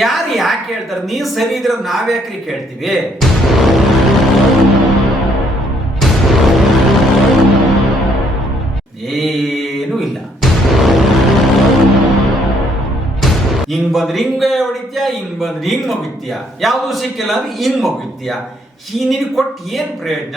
ಯಾರು ಯಾಕೆ ಹೇಳ್ತಾರೆ? ನೀವ್ ಸರಿ ಇದ್ರೆ ನಾವ್ಯಾಕ್ರಿ ಕೇಳ್ತೀವಿ? ಏನೂ ಇಲ್ಲ. ಹಿಂಗ್ ಬಂದ್ರೆ ಹಿಂಗ ಹೊಡಿತ್ಯಾ, ಹಿಂಗ್ ಬಂದ್ರೆ ಹಿಂಗ್ ಮಗಿತ್ಯಾ, ಯಾವ್ದು ಸಿಕ್ಕಿಲ್ಲ ಅಂದ್ರೆ ಹಿಂಗ್ ಮಗಿತ್ಯಾ. ನಿನಗೆ ಕೊಟ್ಟು ಏನ್ ಪ್ರಯೋಜನ?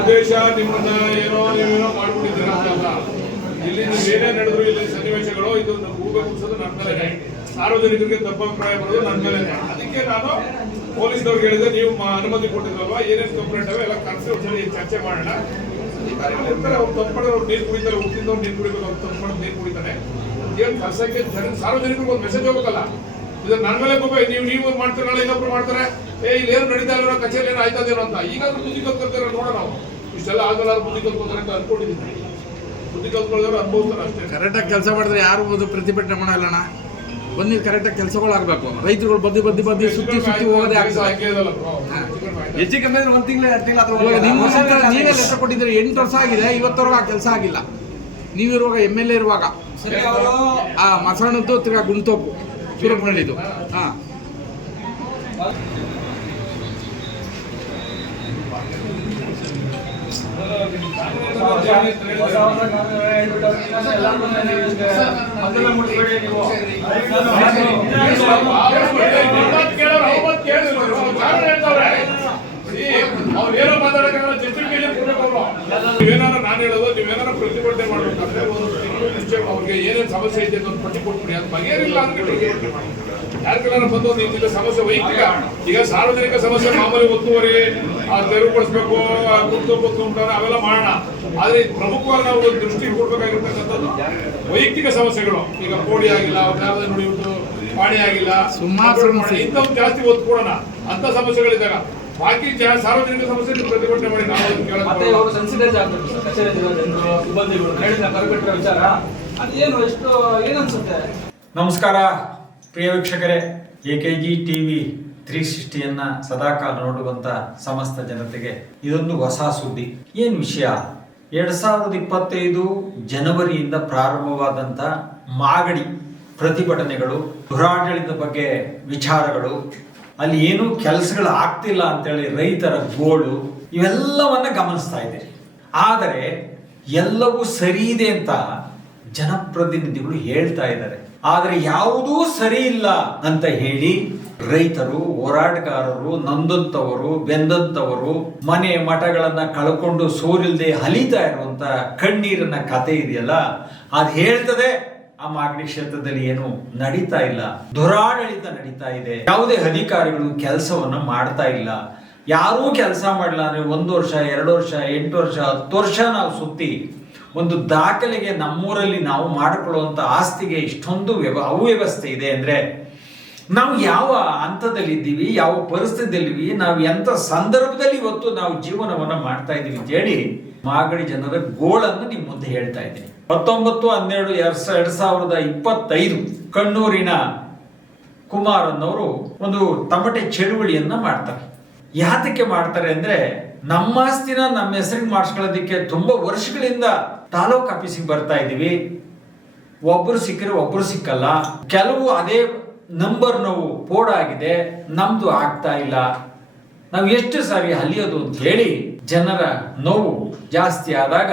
ಉದ್ದೇಶ ನಿಮ್ಮನ್ನ ನೀವೇನೋ ಮಾಡ್ಬಿಟ್ಟಿದ್ದೀರಾ ಅಂತ. ಇಲ್ಲಿ ನೀವೇನೇ ನಡೆದ್ರು ಇಲ್ಲಿ ಸನ್ನಿವೇಶಗಳು ಇದು ಹೂವೆ ಕುಡಿಸೋದು ನನ್ನ ಮೇಲೆ, ಸಾರ್ವಜನಿಕರಿಗೆ ತಪ್ಪಾಭಿಪ್ರಾಯ ಬರೋದು ನನ್ನ ಮೇಲೆ. ಅದಕ್ಕೆ ನಾನು ಪೊಲೀಸ್ನವ್ರಿಗೆ ಹೇಳಿದೆ, ನೀವು ಅನುಮತಿ ಕೊಟ್ಟಿದ್ರಲ್ವಾ, ಏನೇನು ಕಂಪ್ಲೇಂಟ್ ಅವೆ ಎಲ್ಲ ಕರೆಸಿ ಒಂದ್ಸರಿ ಚರ್ಚೆ ಮಾಡೋಣ. ಅಧಿಕಾರಿಗಳು ಇರ್ತಾರೆ, ಅವ್ರು ತಪ್ಪು ಮಾಡಿದ್ರೆ ಅವ್ರು ನೀರು ಕುಡಿತಾರೆ, ಹುಟ್ಟಿದವ್ರು ನೀರು ಕುಡಿಬೇಕು, ಅವ್ರು ತಪ್ಪು ಮಾಡಿದ್ರೆ ನೀರು ಕುಡಿತಾನೆ. ಏನು ಕರ್ಸಕ್ಕೆ ಸಾರ್ವಜನಿಕರಿಗೆ ಒಂದು ಮೆಸೇಜ್ ಹೋಗಬೇಕಲ್ಲ. ಇದು ನನ್ನ ಮೇಲೆ ಕೋಪ, ನೀವು ಮಾಡ್ತಾರೆ, ನಾಳೆ ಇನ್ನೊಬ್ರು ಮಾಡ್ತಾರೆ, ಇಲ್ಲಿ ಏನು ನಡೀತಾ ಇರೋ ಕಚೇರಿ ಏನು ಆಯ್ತದೇನೋ ಅಂತ. ಈಗಾದ್ರೂ ಬುದ್ಧಿ ಕಲ್ತ್ಕೊಳ್ತಾರೆ, ನೋಡೋಣ. ನಾವು ಇಷ್ಟೆಲ್ಲ ಆಗಲ್ಲ ಬುದ್ಧಿ ಕಲ್ತ್ಕೊಳ್ತಾರೆ ಅಂತ ಅನ್ಕೊಂಡಿದ್ದೀನಿ. ಬುದ್ಧಿ ಕಲ್ತ್ಕೊಳ್ಳೋರು ಅನುಭವಿಸ್ತಾರೆ ಅಷ್ಟೇ. ಕರೆಕ್ಟಾಗಿ ಕೆಲಸ ಮಾಡಿದ್ರೆ ಯಾರು ಒಂದು ಪ್ರತಿಭಟನೆ ಮಾಡಲ್ಲಣ್ಣ. ಬಂದು ಕರೆಕ್ಟಾಗಿ ಕೆಲಸಗಳಾಗಬೇಕು. ರೈತರುಗಳು ಬದ್ದಿ ಸುತ್ತಿ ಹೋಗೋದೇ ಆಗ್ತದೆ. ಹೆಚ್ಚು ಕಮ್ಮಿ ಅಂದ್ರೆ 1 ತಿಂಗಳು 2 ತಿಂಗಳು ನೀವೇ ಲೆಕ್ಕ ಕೊಟ್ಟಿದ್ರೆ 8 ವರ್ಷ ಆಗಿದೆ, ಇವತ್ತವರೆಗೂ ಆ ಕೆಲಸ ಆಗಿಲ್ಲ. ನೀವಿರುವಾಗ MLA ಇರುವಾಗ ಮಸಣದ್ದು ತಿರ್ಗಾ ಗುಂತೋಪು ಸೂರಪ್ನಳ್ಳಿದು. ಹಾಂ, ಅವ್ರೇನೋ ಮಾತಾಡೋಕ್ಕಾಗಲ್ಲ, ಜಸ್ಟಿಫಿಕೇಶನ್ ಕೊಡ್ಬೇಕು ಅವರು. ನೀವೇನಾರ ನಾನು ಹೇಳೋದು, ನೀವೇನಾರ ಪ್ರತಿಭಟನೆ ಮಾಡ್ಬೇಕಾದ್ರೆ ಅವ್ರಿಗೆ ಏನೇನು ಸಮಸ್ಯೆ ಇದೆ ಅಂತ ಪಟ್ಟಿ ಕೊಟ್ಬಿಡಿ. ಅದು ಬಗೆಹರಿಲ್ಲ ಅಂದ್ರೆ ಯಾರಿಗೆಲ್ಲ ಬಂದು ಒಂದು ಸಮಸ್ಯೆ ವೈಯಕ್ತಿಕ, ಈಗ ಸಾರ್ವಜನಿಕ ಸಮಸ್ಯೆ ಮಾಮೂಲಿ ಒತ್ತುವರಿ ತೆರವುಗೊಳಿಸ್ಬೇಕು, ಗುರುತು ಅವೆಲ್ಲ ಮಾಡೋಣ. ಆದ್ರೆ ಇದು ಪ್ರಮುಖವಾಗಿ ನಾವು ಒಂದು ದೃಷ್ಟಿ ಕೊಡ್ಬೇಕಾಗಿರ್ತಕ್ಕಂಥದ್ದು ವೈಯಕ್ತಿಕ ಸಮಸ್ಯೆಗಳು. ಈಗ ಕೋಡಿ ಆಗಿಲ್ಲ, ಅವ್ರ ನುಡಿಬಿಟ್ಟು ಪಾಣಿ ಆಗಿಲ್ಲ, ಇಂಥವು ಜಾಸ್ತಿ ಒತ್ತು ಕೊಡೋಣ. ಅಂತ ಸಮಸ್ಯೆಗಳಿದ್ದಾಗ ಬಾಕಿ ಸಾರ್ವಜನಿಕ ಸಮಸ್ಯೆ ಪ್ರತಿಭಟನೆ ಮಾಡಿ ನಾವು ಸೆನ್ಸಿಟೈಸ್ ಆಗ್ಬೇಕು. ಕಚೇರಿ ಜನರು ಸಿಬ್ಬಂದಿಗಳು ಕರೆಬಿಟ್ಟರೆ ವಿಚಾರ ಅದೇನು ಎಷ್ಟು ಏನನ್ಸುತ್ತೆ. ನಮಸ್ಕಾರ ಪ್ರಿಯ ವೀಕ್ಷಕರೇ, AKG TV 360 ಸದಾಕಾಲ ನೋಡುವಂತ ಸಮಸ್ತ ಜನತೆಗೆ ಇದೊಂದು ಹೊಸ ಸುದ್ದಿ. ಏನು ವಿಷಯ? 2025 ಜನವರಿಯಿಂದ ಪ್ರಾರಂಭವಾದಂಥ ಮಾಗಡಿ ಪ್ರತಿಭಟನೆಗಳು, ದುರಾಡಳಿತದ ಬಗ್ಗೆ ವಿಚಾರಗಳು, ಅಲ್ಲಿ ಏನೂ ಕೆಲಸಗಳು ಆಗ್ತಿಲ್ಲ ಅಂತೇಳಿ ರೈತರ ಗೋಳು, ಇವೆಲ್ಲವನ್ನ ಗಮನಿಸ್ತಾ ಇದ್ದೀರಿ. ಆದರೆ ಎಲ್ಲವೂ ಸರಿ ಇದೆ ಅಂತ ಜನಪ್ರತಿನಿಧಿಗಳು ಹೇಳ್ತಾ ಇದ್ದಾರೆ. ಆದರೆ ಯಾವುದೂ ಸರಿ ಇಲ್ಲ ಅಂತ ಹೇಳಿ ರೈತರು, ಹೋರಾಟಗಾರರು, ನೊಂದಂತವರು, ಬೆಂದಂತವರು, ಮನೆ ಮಠಗಳನ್ನ ಕಳ್ಕೊಂಡು ಸೋರಿಲ್ದೆ ಹಲಿತಾ ಇರುವಂತ ಕಣ್ಣೀರನ್ನ ಕತೆ ಇದೆಯಲ್ಲ, ಅದು ಹೇಳ್ತದೆ ಆ ಮಾಗಡಿ ಕ್ಷೇತ್ರದಲ್ಲಿ ಏನು ನಡೀತಾ ಇಲ್ಲ, ದುರಾಡಳಿತ ನಡೀತಾ ಇದೆ. ಯಾವುದೇ ಅಧಿಕಾರಿಗಳು ಕೆಲಸವನ್ನ ಮಾಡ್ತಾ ಇಲ್ಲ. ಯಾರೂ ಕೆಲಸ ಮಾಡಲ್ಲ ಅಂದ್ರೆ 1 ವರ್ಷ 2 ವರ್ಷ 8 ವರ್ಷ 10 ವರ್ಷ ನಾವು ಸುತ್ತಿ ಒಂದು ದಾಖಲೆಗೆ ನಮ್ಮೂರಲ್ಲಿ ನಾವು ಮಾಡಿಕೊಳ್ಳುವಂತ ಆಸ್ತಿಗೆ ಇಷ್ಟೊಂದು ಅವ್ಯವಸ್ಥೆ ಇದೆ ಅಂದ್ರೆ ನಾವು ಯಾವ ಹಂತದಲ್ಲಿದ್ದೀವಿ, ಯಾವ ಪರಿಸ್ಥಿತಿಯಲ್ಲಿದ್ದೀವಿ, ನಾವು ಎಂಥ ಸಂದರ್ಭದಲ್ಲಿ ಇವತ್ತು ನಾವು ಜೀವನವನ್ನ ಮಾಡ್ತಾ ಇದ್ದೀವಿ ಅಂತ ಹೇಳಿ ಮಾಗಡಿ ಜನರ ಗೋಳನ್ನು ನಿಮ್ಮ ಮುಂದೆ ಹೇಳ್ತಾ ಇದ್ದೀನಿ. 19/12/2025 ಕಣ್ಣೂರಿನ ಕುಮಾರ್ ಅನ್ನೋರು ಒಂದು ತಮಟೆ ಚಳುವಳಿಯನ್ನ ಮಾಡ್ತಾರೆ. ಯಾತಕ್ಕೆ ಮಾಡ್ತಾರೆ ಅಂದ್ರೆ, ನಮ್ಮ ಆಸ್ತಿನ ನಮ್ಮ ಹೆಸರಿಗೆ ಮಾಡಿಸ್ಕೊಳ್ಳೋದಕ್ಕೆ ತುಂಬಾ ವರ್ಷಗಳಿಂದ ತಾಲೂಕು ಆಫೀಸಿಗೆ ಬರ್ತಾ ಇದ್ದೀವಿ, ಒಬ್ರು ಸಿಕ್ಕರೆ ಒಬ್ರು ಸಿಕ್ಕಲ್ಲ, ಕೆಲವು ಅದೇ ನಂಬರ್ ನಾವು ಪೋಡ್ ಆಗಿದೆ, ನಮ್ದು ಆಗ್ತಾ ಇಲ್ಲ, ನಾವು ಎಷ್ಟು ಸಾರಿ ಅಲಿಯೋದು ಅಂತ ಹೇಳಿ ಜನರ ನೋವು ಜಾಸ್ತಿ ಆದಾಗ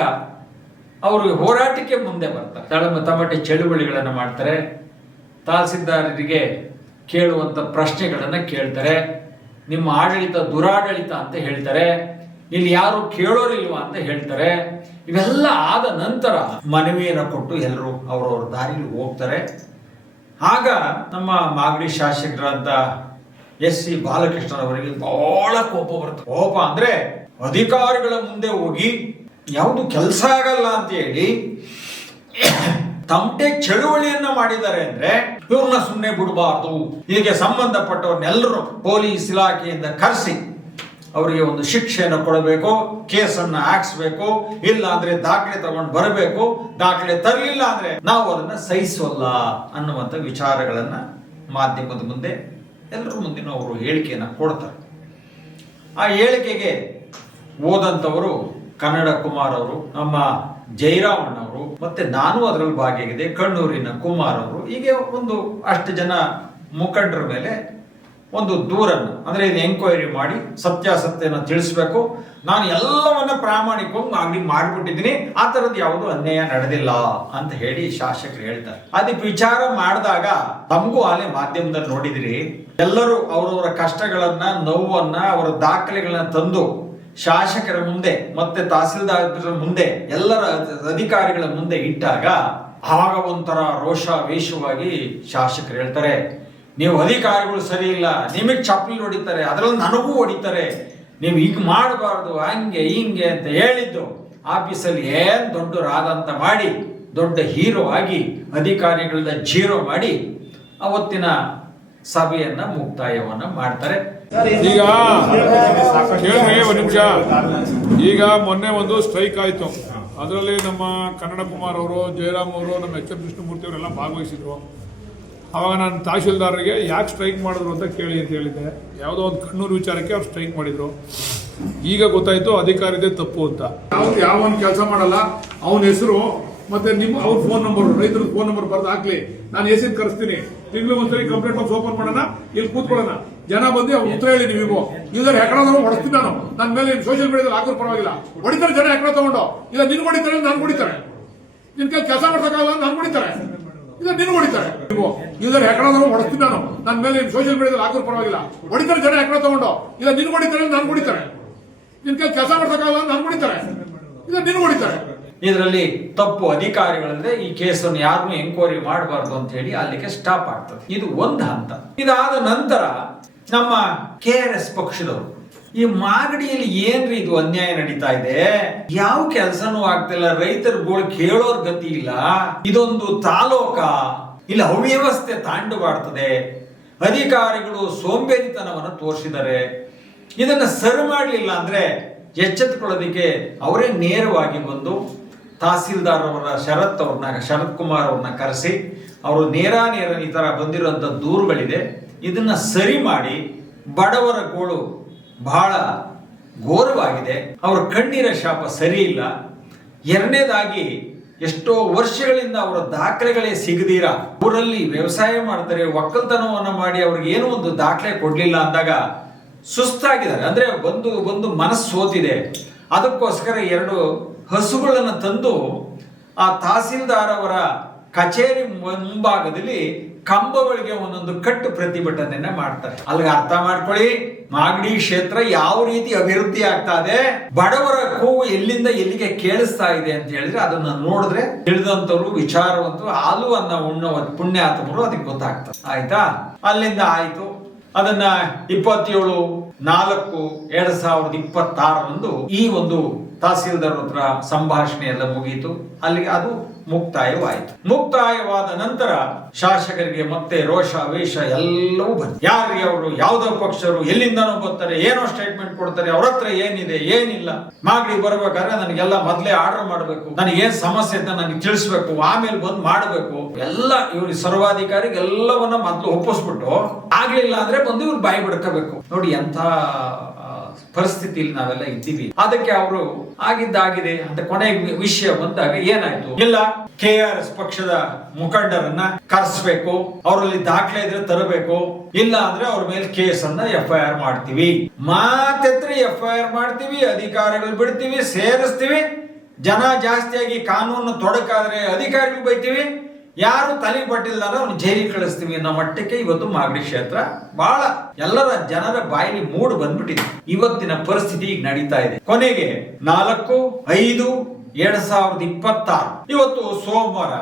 ಅವರು ಹೋರಾಟಕ್ಕೆ ಮುಂದೆ ಬರ್ತಾರೆ. ತಮಟೆ ಚಳುವಳಿಗಳನ್ನು ಮಾಡ್ತಾರೆ, ತಹಸೀಲ್ದಾರರಿಗೆ ಕೇಳುವಂತ ಪ್ರಶ್ನೆಗಳನ್ನ ಕೇಳ್ತಾರೆ, ನಿಮ್ಮ ಆಡಳಿತ ದುರಾಡಳಿತ ಅಂತ ಹೇಳ್ತಾರೆ. ಇಲ್ಲಿ ಯಾರು ಕೇಳೋರಿಲ್ವಾ ಅಂತ ಹೇಳ್ತಾರೆ. ಇವೆಲ್ಲ ಆದ ನಂತರ ಮನವಿಯನ್ನು ಕೊಟ್ಟು ಎಲ್ಲರೂ ಅವರವ್ರ ದಾರಿಲಿ ಹೋಗ್ತಾರೆ. ಆಗ ನಮ್ಮ ಮಾಗಡಿ ಶಾಸಕರಾದ ಎಸ್.ಸಿ. ಬಾಲಕೃಷ್ಣನವರಿಗೆ ಬಹಳ ಕೋಪ ಬರುತ್ತೆ. ಕೋಪ ಅಂದ್ರೆ ಅಧಿಕಾರಿಗಳ ಮುಂದೆ ಹೋಗಿ ಯಾವುದು ಕೆಲಸ ಆಗಲ್ಲ ಅಂತ ಹೇಳಿ ತಮಟೆ ಚಳುವಳಿಯನ್ನ ಮಾಡಿದ್ದಾರೆ ಅಂದ್ರೆ ಇವ್ರನ್ನ ಸುಮ್ಮನೆ ಬಿಡಬಾರ್ದು. ಇದಕ್ಕೆ ಸಂಬಂಧಪಟ್ಟವ್ರನ್ನೆಲ್ಲರೂ ಪೊಲೀಸ್ ಇಲಾಖೆಯಿಂದ ಕರೆಸಿ ಅವರಿಗೆ ಒಂದು ಶಿಕ್ಷೆಯನ್ನು ಕೊಡಬೇಕು, ಕೇಸನ್ನ ಹಾಕ್ಸ್ಬೇಕು. ಇಲ್ಲ ಅಂದ್ರೆ ದಾಖಲೆ ತಗೊಂಡು ಬರಬೇಕು. ದಾಖಲೆ ತರಲಿಲ್ಲ ಅಂದ್ರೆ ನಾವು ಅದನ್ನ ಸಹಿಸೋಲ್ಲ ಅನ್ನುವಂಥ ವಿಚಾರಗಳನ್ನ ಮಾಧ್ಯಮದ ಮುಂದೆ ಎಲ್ಲರ ಮುಂದಿನ ಅವರು ಹೇಳಿಕೆಯನ್ನು ಕೊಡ್ತಾರೆ. ಆ ಹೇಳಿಕೆಗೆ ಓದಂತವರು ಕನ್ನಡ ಕುಮಾರ್ ಅವರು, ನಮ್ಮ ಜಯರಾಮಣ್ಣವರು, ಮತ್ತೆ ನಾನು ಅದರಲ್ಲಿ ಭಾಗಿಯಾಗಿದೆ, ಕಣ್ಣೂರಿನ ಕುಮಾರ್ ಅವರು, ಹೀಗೆ ಒಂದು ಅಷ್ಟು ಜನ ಮುಖಂಡರ ಮೇಲೆ ಒಂದು ದೂರನ್ನು ಅಂದ್ರೆ ಇದು ಎಂಕ್ವೈರಿ ಮಾಡಿ ಸತ್ಯಾಸತ್ಯನ ತಿಳಿಸ್ಬೇಕು. ನಾನು ಎಲ್ಲವನ್ನ ಪ್ರಾಮಾಣಿಕವಾಗಿ ಮಾಡಿಬಿಟ್ಟಿದ್ದೀನಿ, ಆ ಥರದ್ದು ಯಾವುದು ಅನ್ಯಾಯ ನಡೆದಿಲ್ಲ ಅಂತ ಹೇಳಿ ಶಾಸಕರು ಹೇಳ್ತಾರೆ. ಅದಕ್ಕೆ ವಿಚಾರ ಮಾಡಿದಾಗ ತಮಗೂ ಆಲೆ ಮಾಧ್ಯಮದಲ್ಲಿ ನೋಡಿದಿರಿ, ಎಲ್ಲರೂ ಅವರವರ ಕಷ್ಟಗಳನ್ನ, ನೋವನ್ನ, ಅವರ ದಾಖಲೆಗಳನ್ನ ತಂದು ಶಾಸಕರ ಮುಂದೆ ಮತ್ತೆ ತಹಸೀಲ್ದಾರ್ ಮುಂದೆ ಎಲ್ಲರ ಅಧಿಕಾರಿಗಳ ಮುಂದೆ ಇಟ್ಟಾಗ ಆಗ ಒಂಥರ ರೋಷಾವೇಶವಾಗಿ ಶಾಸಕರು ಹೇಳ್ತಾರೆ, ನೀವು ಅಧಿಕಾರಿಗಳು ಸರಿ ಇಲ್ಲ, ನಿಮಗೆ ಚಪ್ಪಲಿ ಹೊಡಿತಾರೆ, ಅದರಲ್ಲಿ ನನಗೂ ಹೊಡಿತಾರೆ, ನೀವು ಹೀಗೆ ಮಾಡಬಾರ್ದು, ಹಂಗೆ ಹಿಂಗೆ ಅಂತ ಹೇಳಿದ್ದು ಆಫೀಸಲ್ಲಿ ಏನ್ ದೊಡ್ಡ ರಾದಂತ ಮಾಡಿ ದೊಡ್ಡ ಹೀರೋ ಆಗಿ ಅಧಿಕಾರಿಗಳನ್ನ ಜೀರೋ ಮಾಡಿ ಅವತ್ತಿನ ಸಭೆಯನ್ನ ಮುಕ್ತಾಯವನ್ನ ಮಾಡ್ತಾರೆ. ಈಗ ಕೇಳ್ರಿ ಒಂದು ನಿಮಿಷ. ಈಗ ಮೊನ್ನೆ ಒಂದು ಸ್ಟ್ರೈಕ್ ಆಯ್ತು. ಅದರಲ್ಲಿ ನಮ್ಮ ಕನ್ನಡ ಕುಮಾರ್ ಅವರು, ಜಯರಾಮ್ ಅವರು, ನಮ್ಮ ಎಚ್.ಎಂ. ಕೃಷ್ಣಮೂರ್ತಿ ಅವರೆಲ್ಲ ಭಾಗವಹಿಸಿದ್ರು. ಅವಾಗ ನಾನು ತಹಶೀಲ್ದಾರರಿಗೆ ಯಾಕೆ ಸ್ಟ್ರೈಕ್ ಮಾಡಿದ್ರು ಅಂತ ಕೇಳಿ ಅಂತ ಹೇಳಿದ್ದೆ. ಯಾವುದೋ ಒಂದು ಕಣ್ಣೂರು ವಿಚಾರಕ್ಕೆ ಅವ್ರು ಸ್ಟ್ರೈಕ್ ಮಾಡಿದ್ರು. ಈಗ ಗೊತ್ತಾಯ್ತು ಅಧಿಕಾರಿದೇ ತಪ್ಪು ಅಂತ. ಯಾವ ಒಂದು ಕೆಲಸ ಮಾಡಲ್ಲ, ಅವನ ಹೆಸರು ಮತ್ತೆ ಅವ್ರ ಫೋನ್ ನಂಬರ್, ರೈತರ ಫೋನ್ ನಂಬರ್ ಬರ್ದು ಹಾಕ್ಲಿ, ನಾನು ಎಸಿದ್ ಕರೆಸ್ತೀನಿ, ತಿಂಗಳು ಒಂದ್ಸರಿ ಕಂಪ್ಲೇಂಟ್ ಬಾಕ್ಸ್ ಓಪನ್ ಮಾಡೋಣ, ಇಲ್ಲಿ ಕೂತ್ಕೊಳ್ಳೋಣ, ಜನ ಬಂದು ಅವ್ರು ಉತ್ತರ ಹೇಳಿ ನೀವು ಇಲ್ಲದ್ರೆ ಹೆಕಡೋದ್ರು ಹೊಡಿಸ್ತೀನಿ ನಾನು. ನನ್ನ ಮೇಲೆ ಸೋಷಿಯಲ್ ಮೀಡಿಯಾದಲ್ಲಿ ಹಾಕೋರು ಪರವಾಗಿಲ್ಲ, ಹೊಡಿತಾರೆ ಜನ ಹೆಕಡ ತಗೊಂಡು. ಇಲ್ಲ ನಿನ್ ಹೊಡಿತಾರೆ, ನಾನು ಹೊಡಿತಾರೆ, ನಿನ್ ಕೈ ಕೆಲಸ ಮಾಡ್ಸಕ್ಕಾಗಲ್ಲ, ನಾನು ಹೊಡಿತಾರೆ, ಇಲ್ಲ ನಿನ್ ಹೊಡಿತಾರೆ. ನೀವು ಇಲ್ಲದ್ರೆ ಹೆಕಡೋದ್ರು ಹೊಡಿಸ್ತೀನಿ ನಾನು. ನನ್ನ ಮೇಲೆ ಸೋಷಿಯಲ್ ಮೀಡಿಯಾದಲ್ಲಿ ಹಾಕೋರು ಪರವಾಗಿಲ್ಲ, ಹೊಡಿತಾರೆ ಜನ ಹೆಕಡ ತಗೊಂಡು. ಇಲ್ಲ ನಿನ್ ಹೊಡಿತಾರೆ, ನಾನು ಹೊಡಿತಾರೆ, ನಿನ್ ಕೈ ಕೆಲಸ ಮಾಡ್ಸಕ್ಕಾಗಲ್ಲ, ನಾನು ಹೊಡಿತಾರೆ, ಇಲ್ಲ ನಿನ್ ಹೊಡಿತಾರೆ. ಇದರಲ್ಲಿ ತಪ್ಪು ಅಧಿಕಾರಿಗಳಂದ್ರೆ ಈ ಕೇಸನ್ನು ಯಾರನ್ನು ಎಂಕ್ವೈರಿ ಮಾಡಬಾರ್ದು ಅಂತ ಹೇಳಿ ಅಲ್ಲಿಗೆ ಸ್ಟಾಪ್ ಆಗ್ತದೆ. ಇದು ಒಂದು ಹಂತ. ಇದಾದ ನಂತರ ನಮ್ಮ KRS ಪಕ್ಷದವರು ಈ ಮಾಗಡಿಯಲ್ಲಿ ಏನ್ರಿ ಇದು ಅನ್ಯಾಯ ನಡೀತಾ ಇದೆ, ಯಾವ ಕೆಲಸನೂ ಆಗ್ತಿಲ್ಲ, ರೈತರುಗಳು ಕೇಳೋರ್ ಗತಿ ಇಲ್ಲ, ಇದೊಂದು ತಾಲೂಕ, ಇಲ್ಲಿ ಅವ್ಯವಸ್ಥೆ ತಾಂಡವಾಡ್ತದೆ, ಅಧಿಕಾರಿಗಳು ಸೋಂಬೇರಿತನವನ್ನು ತೋರಿಸಿದ್ದಾರೆ, ಇದನ್ನ ಸರಿ ಮಾಡಲಿಲ್ಲ ಅಂದ್ರೆ ಎಚ್ಚೆತ್ತುಕೊಳ್ಳೋದಿಕ್ಕೆ ಅವರೇ ನೇರವಾಗಿ ಬಂದು ತಹಸೀಲ್ದಾರ್ ಅವರ ಶರತ್ ಕುಮಾರ್ ಅವ್ರನ್ನ ಕರೆಸಿ ಅವರು ನೇರ ಈ ತರ ಬಂದಿರುವಂತ ದೂರುಗಳಿದೆ, ಇದನ್ನ ಸರಿ ಮಾಡಿ ಬಡವರ ಗೋಳು ಬಹಳ ಘೋರವಾಗಿದೆ, ಅವರ ಕಣ್ಣೀರ ಶಾಪ ಸರಿ ಇಲ್ಲ. ಎರಡನೇದಾಗಿ ಎಷ್ಟೋ ವರ್ಷಗಳಿಂದ ಅವರ ದಾಖಲೆಗಳೇ ಸಿಗದೀರ ಊರಲ್ಲಿ ವ್ಯವಸಾಯ ಮಾಡ್ತಾರೆ, ಒಕ್ಕಲ್ತನವನ್ನ ಮಾಡಿ ಅವ್ರಿಗೆ ಏನೋ ಒಂದು ದಾಖಲೆ ಕೊಡ್ಲಿಲ್ಲ ಅಂದಾಗ ಸುಸ್ತಾಗಿದ್ದಾರೆ. ಅಂದ್ರೆ ಬಂದು ಮನಸ್ಸು ಸೋತಿದೆ. ಅದಕ್ಕೋಸ್ಕರ 2 ಹಸುಗಳನ್ನು ತಂದು ಆ ತಹಸೀಲ್ದಾರ್ ಅವರ ಕಚೇರಿ ಮುಂಭಾಗದಲ್ಲಿ ಕಂಬಗಳಿಗೆ ಒಂದೊಂದು ಕಟ್ಟು ಪ್ರತಿಭಟನೆಯನ್ನ ಮಾಡ್ತಾರೆ. ಅಲ್ಲಿಗೆ ಅರ್ಥ ಮಾಡ್ಕೊಳ್ಳಿ, ಮಾಗಡಿ ಕ್ಷೇತ್ರ ಯಾವ ರೀತಿ ಅಭಿವೃದ್ಧಿ ಆಗ್ತಾ ಇದೆ, ಬಡವರ ಕೂಗು ಎಲ್ಲಿಂದ ಎಲ್ಲಿಗೆ ಕೇಳಿಸ್ತಾ ಇದೆ ಅಂತ ಹೇಳಿದ್ರೆ ಅದನ್ನ ನೋಡಿದ್ರೆ ತಿಳಿದಂತವ್ರು, ವಿಚಾರವಂತರು, ಹಾಲು ಅನ್ನ ಉಣ್ಣುವ ಪುಣ್ಯಾತ್ಮರು ಅದಕ್ಕೆ ಗೊತ್ತಾಗ್ತದೆ. ಆಯ್ತಾ? ಅಲ್ಲಿಂದ ಆಯ್ತು. ಅದನ್ನ 27/4/2026 ಈ ಒಂದು ತಹಸೀಲ್ದಾರ್ ಹತ್ರ ಸಂಭಾಷಣೆ ಎಲ್ಲ ಮುಗಿಯಿತು. ಅಲ್ಲಿಗೆ ಅದು ಮುಕ್ತಾಯವಾಯಿತು. ಮುಕ್ತಾಯವಾದ ನಂತರ ಶಾಸಕರಿಗೆ ಮತ್ತೆ ರೋಷ ವೇಷ ಎಲ್ಲವೂ ಬಂತು. ಯಾರಿಗೆ ಅವರು ಯಾವುದೋ ಪಕ್ಷರು ಎಲ್ಲಿಂದನೋ ಬರ್ತಾರೆ, ಏನೋ ಸ್ಟೇಟ್ಮೆಂಟ್ ಕೊಡ್ತಾರೆ, ಅವ್ರ ಹತ್ರ ಏನಿದೆ ಏನಿಲ್ಲ. ಮಾಗಡಿ ಬರ್ಬೇಕಾದ್ರೆ ನನಗೆಲ್ಲ ಮೊದಲೇ ಆರ್ಡರ್ ಮಾಡಬೇಕು, ನನಗೆ ಏನ್ ಸಮಸ್ಯೆ ಅಂತ ನನಗೆ ತಿಳಿಸ್ಬೇಕು, ಆಮೇಲೆ ಬಂದು ಮಾಡಬೇಕು ಎಲ್ಲ. ಇವ್ರಿಗೆ ಸರ್ವಾಧಿಕಾರಿಗೆ ಎಲ್ಲವನ್ನ ಮೊದಲು ಒಪ್ಪಿಸ್ಬಿಟ್ಟು ಆಗ್ಲಿಲ್ಲ ಅಂದ್ರೆ ಬಂದು ಇವ್ರು ಬಾಯಿ ಬಿಡ್ಕೋಬೇಕು. ನೋಡಿ ಎಂತ ಪರಿಸ್ಥಿತಿಯಲ್ಲಿ ನಾವೆಲ್ಲ ಇದ್ದೀವಿ. ಅದಕ್ಕೆ ಅವರು ಆಗಿದ್ದಾಗಿದೆ ಅಂತ ಕೊನೆ ವಿಷಯ ಬಂದಾಗ ಏನಾಯ್ತು, ಇಲ್ಲ KRS ಪಕ್ಷದ ಮುಖಂಡರನ್ನ ಕರೆಸ್ಬೇಕು, ಅವರಲ್ಲಿ ದಾಖಲೆ ಇದ್ರೆ ತರಬೇಕು, ಇಲ್ಲ ಅಂದ್ರೆ ಅವ್ರ ಮೇಲೆ ಕೇಸನ್ನ FIR ಮಾಡ್ತೀವಿ, ಮಾತೆತ್ರ FIR ಮಾಡ್ತೀವಿ, ಅಧಿಕಾರಿಗಳು ಬಿಡ್ತೀವಿ, ಸೇರಿಸ್ತೀವಿ, ಜನ ಜಾಸ್ತಿಯಾಗಿ ಕಾನೂನು ತೊಡಕಾದ್ರೆ ಅಧಿಕಾರಿಗಳು ಬೈತೀವಿ, ಯಾರು ತಲೆ ಪಟ್ಟಿಲ್ದಾರ ಅವ್ನು ಜೈಲಿಗೆ ಕಳಿಸ್ತೀವಿ ಅನ್ನೋ ಮಟ್ಟಕ್ಕೆ ಇವತ್ತು ಮಾಗಡಿ ಕ್ಷೇತ್ರ ಬಹಳ ಎಲ್ಲರ ಜನರ ಬಾಯಲ್ಲಿ ಮೂಡ್ ಬಂದ್ಬಿಟ್ಟಿದೆ. ಇವತ್ತಿನ ಪರಿಸ್ಥಿತಿ ಈಗ ನಡೀತಾ ಇದೆ. ಕೊನೆಗೆ 4/5/2026 ಇವತ್ತು ಸೋಮವಾರ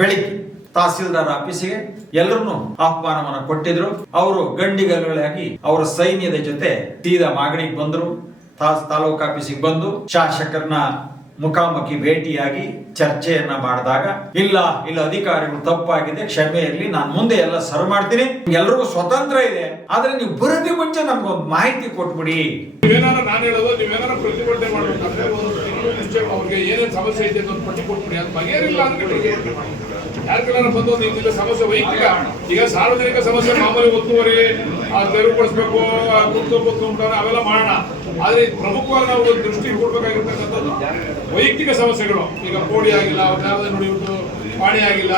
ಬೆಳಿಗ್ಗೆ ತಹಸೀಲ್ದಾರ್ ಆಫೀಸಿಗೆ ಎಲ್ಲರನ್ನು ಆಹ್ವಾನವನ್ನು ಕೊಟ್ಟಿದ್ರು. ಅವರು ಗಂಡಿಗಲುಗಳಾಗಿ ಅವರ ಸೈನ್ಯದ ಜೊತೆ ಸೀದಾ ಮಾಗಡಿಗೆ ಬಂದ್ರು. ತಾಲೂಕು ಆಫೀಸಿಗೆ ಬಂದು ಶಾಸಕರನ್ನ ಮುಖಾಮುಖಿ ಭೇಟಿಯಾಗಿ ಚರ್ಚೆಯನ್ನ ಮಾಡಿದಾಗ ಇಲ್ಲ ಅಧಿಕಾರಿಗಳು ತಪ್ಪಾಗಿದೆ, ಕ್ಷಮೆ ಇರಲಿ, ನಾನು ಮುಂದೆ ಎಲ್ಲ ಸರಿ ಮಾಡ್ತೀನಿ, ಎಲ್ರಿಗೂ ಸ್ವತಂತ್ರ ಇದೆ, ಆದ್ರೆ ನೀವು ಬರೋದಿ ಮುಂಚೆ ನಮ್ಗೊಂದು ಮಾಹಿತಿ ಕೊಟ್ಬಿಡಿ. ನೀವೇನಾರ ನಾನು ಹೇಳೋದು, ನೀವೇನಾರ ಪ್ರತಿಭಟನೆ ಮಾಡ್ಬೇಕಾದ್ರೆ ಒಂದು ತಿಂಗಳು ಮುಂಚೆ ಅವ್ರಿಗೆ ಏನೇನು ಸಮಸ್ಯೆ ಇದೆ ಅಂತ ಒಂದು ಪಟ್ಟಿ ಕೊಟ್ಬಿಡಿ. ಅದು ಬಗೆಹರಿಲ್ಲ ಅಂದ್ರೆ ಯಾರ ಕಡೆ ಬಂದು ಒಂದು ಇಂತಿಲ್ಲ ಸಮಸ್ಯೆ ವೈಯಕ್ತಿಕ. ಈಗ ಸಾರ್ವಜನಿಕ ಸಮಸ್ಯೆ ಮಾಮೂಲಿ ಒತ್ತುವರಿ ತೆರವುಗೊಳಿಸ್ಬೇಕು, ಕುತ್ಕೊಂಡ್ರೆ ಅವೆಲ್ಲ ಮಾಡೋಣ. ಆದ್ರೆ ಪ್ರಮುಖವಾಗಿ ನಾವು ದೃಷ್ಟಿ ಕೊಡ್ಬೇಕಾಗಿರ್ತಕ್ಕಂಥದ್ದು ವೈಯಕ್ತಿಕ ಸಮಸ್ಯೆಗಳು. ಈಗ ಕೋಡಿ ಆಗಿಲ್ಲ, ಅವ್ರನ್ನ ನುಡಿಯುವುದು, ಪಾಣಿ ಆಗಿಲ್ಲ,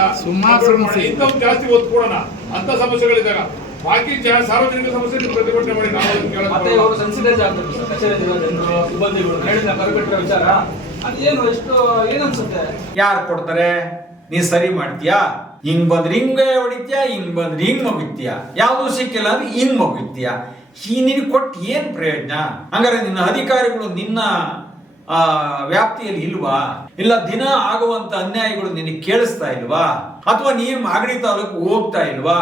ಇಂಥವು ಜಾಸ್ತಿ ಒತ್ತು ಕೊಡೋಣ. ಅಂತ ಸಮಸ್ಯೆಗಳಿದ್ದಾಗ ಬಾಕಿ ಸಾರ್ವಜನಿಕ ಸಮಸ್ಯೆ ಪ್ರತಿಭಟನೆ ಮಾಡಿ ಮತ್ತೆ ಅವರು ಸೆನ್ಸಿಟೈಸ್ ಆಗ್ತಾರೆ ಸರ್. ಕಚೇರಿ ಜನರು ಸಿಬ್ಬಂದಿಗಳು ಹೇಳಿದ ಕರೆಬಿಟ್ಟ ವಿಚಾರ ಅದೇನು ಎಷ್ಟು ಏನನ್ಸುತ್ತೆ? ಯಾರು ಕೊಡ್ತಾರೆ? ನೀ ಸರಿ ಮಾಡ್ತೀಯಾ? ಹಿಂಗ್ ಬಂದ್ರೆ ಹಿಂಗೆ ಹೊಡಿತೀಯಾ, ಹಿಂಗ್ ಬಂದ್ರೆ ಹಿಂಗ್ ಮುಗಿತೀಯಾ, ಯಾವ್ದು ಸಿಕ್ಕಿಲ್ಲ ಅಂದ್ರೆ ಹಿಂಗ್ ಮುಗಿತೀಯಾ? ನಿನ್ ಕೊಟ್ಟು ಏನ್ ಪ್ರಯೋಜನ? ಹಂಗಾರೆ ನಿನ್ನ ಅಧಿಕಾರಿಗಳು ನಿನ್ನ ವ್ಯಾಪ್ತಿಯಲ್ಲಿ ಇಲ್ವಾ? ಇಲ್ಲ ದಿನ ಆಗುವಂತ ಅನ್ಯಾಯಗಳು ನಿನಗೆ ಕೇಳಿಸ್ತಾ ಇಲ್ವಾ? ಅಥವಾ ನೀನ್ ಮಾಗಡಿ ತಾಲೂಕು ಹೋಗ್ತಾ ಇಲ್ವಾ?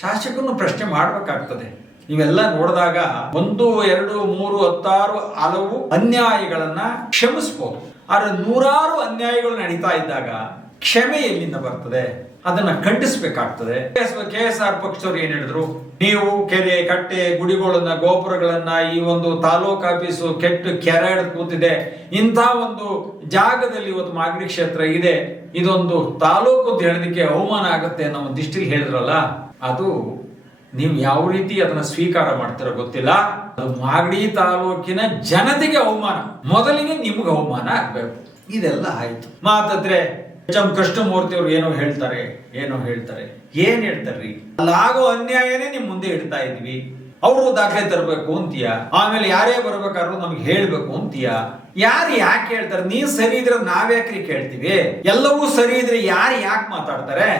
ಶಾಸಕರನ್ನು ಪ್ರಶ್ನೆ ಮಾಡ್ಬೇಕಾಗ್ತದೆ. ಇವೆಲ್ಲ ನೋಡಿದಾಗ 1, 2, 3, 16 ಹಲವು ಅನ್ಯಾಯಗಳನ್ನ ಕ್ಷಮಿಸಬಹುದು. ಆದ್ರೆ 100 ಅನ್ಯಾಯಗಳು ನಡೀತಾ ಇದ್ದಾಗ ಕ್ಷಮೆ ಎಲ್ಲಿಂದ ಬರ್ತದೆ? ಅದನ್ನ ಖಂಡಿಸಬೇಕಾಗ್ತದೆ. KSR ಪಕ್ಷದವ್ರು ಏನ್ ಹೇಳಿದ್ರು? ನೀವು ಕೆರೆ, ಕಟ್ಟೆ, ಗುಡಿಗಳನ್ನ, ಗೋಪುರಗಳನ್ನ ಈ ಒಂದು ತಾಲೂಕು ಆಫೀಸು ಕೆಟ್ಟು ಕೆರೆ ಕೂತಿದೆ, ಇಂಥ ಒಂದು ಜಾಗದಲ್ಲಿ ಇವತ್ತು ಮಾಗಡಿ ಕ್ಷೇತ್ರ ಇದೆ, ಇದೊಂದು ತಾಲೂಕು ಅಂತ ಹೇಳೋದಕ್ಕೆ ಅವಮಾನ ಆಗುತ್ತೆ ಅನ್ನೋ ಒಂದು ದೃಷ್ಟಿಲಿ ಹೇಳಿದ್ರಲ್ಲ, ಅದು ನೀವು ಯಾವ ರೀತಿ ಅದನ್ನ ಸ್ವೀಕಾರ ಮಾಡ್ತಿರೋ ಗೊತ್ತಿಲ್ಲ. ಅದು ಮಾಗಡಿ ತಾಲೂಕಿನ ಜನತೆಗೆ ಅವಮಾನ, ಮೊದಲಿಗೆ ನಿಮ್ಗೆ ಅವಮಾನ ಆಗ್ಬೇಕು. ಇದೆಲ್ಲ ಆಯ್ತು. ಮಾತಾದ್ರೆ ಕೃಷ್ಣಮೂರ್ತಿ ಅವರು ಏನೋ ಹೇಳ್ತಾರೆ. ಏನ್ ಹೇಳ್ತಾರ್ರಿ? ಅಲ್ಲಾಗೋ ಅನ್ಯಾಯನೇ ನಿಮ್ ಮುಂದೆ ಇಡ್ತಾ ಇದ್ವಿ, ಅವರು ದಾಖಲೆ ತರಬೇಕು ಅಂತೀಯ, ಆಮೇಲೆ ಯಾರೇ ಬರ್ಬೇಕಾದ್ರು ನಮ್ಗೆ ಹೇಳ್ಬೇಕು ಅಂತೀಯ. ಯಾರು ಯಾಕೆ ಹೇಳ್ತಾರೆ? ನೀವ್ ಸರಿ ಇದ್ರೆ ನಾವ್ಯಾಕ್ರಿ ಕೇಳ್ತೀವಿ? ಎಲ್ಲವೂ ಸರಿ ಇದ್ರೆ ಯಾರು ಯಾಕೆ ಮಾತಾಡ್ತಾರೆ?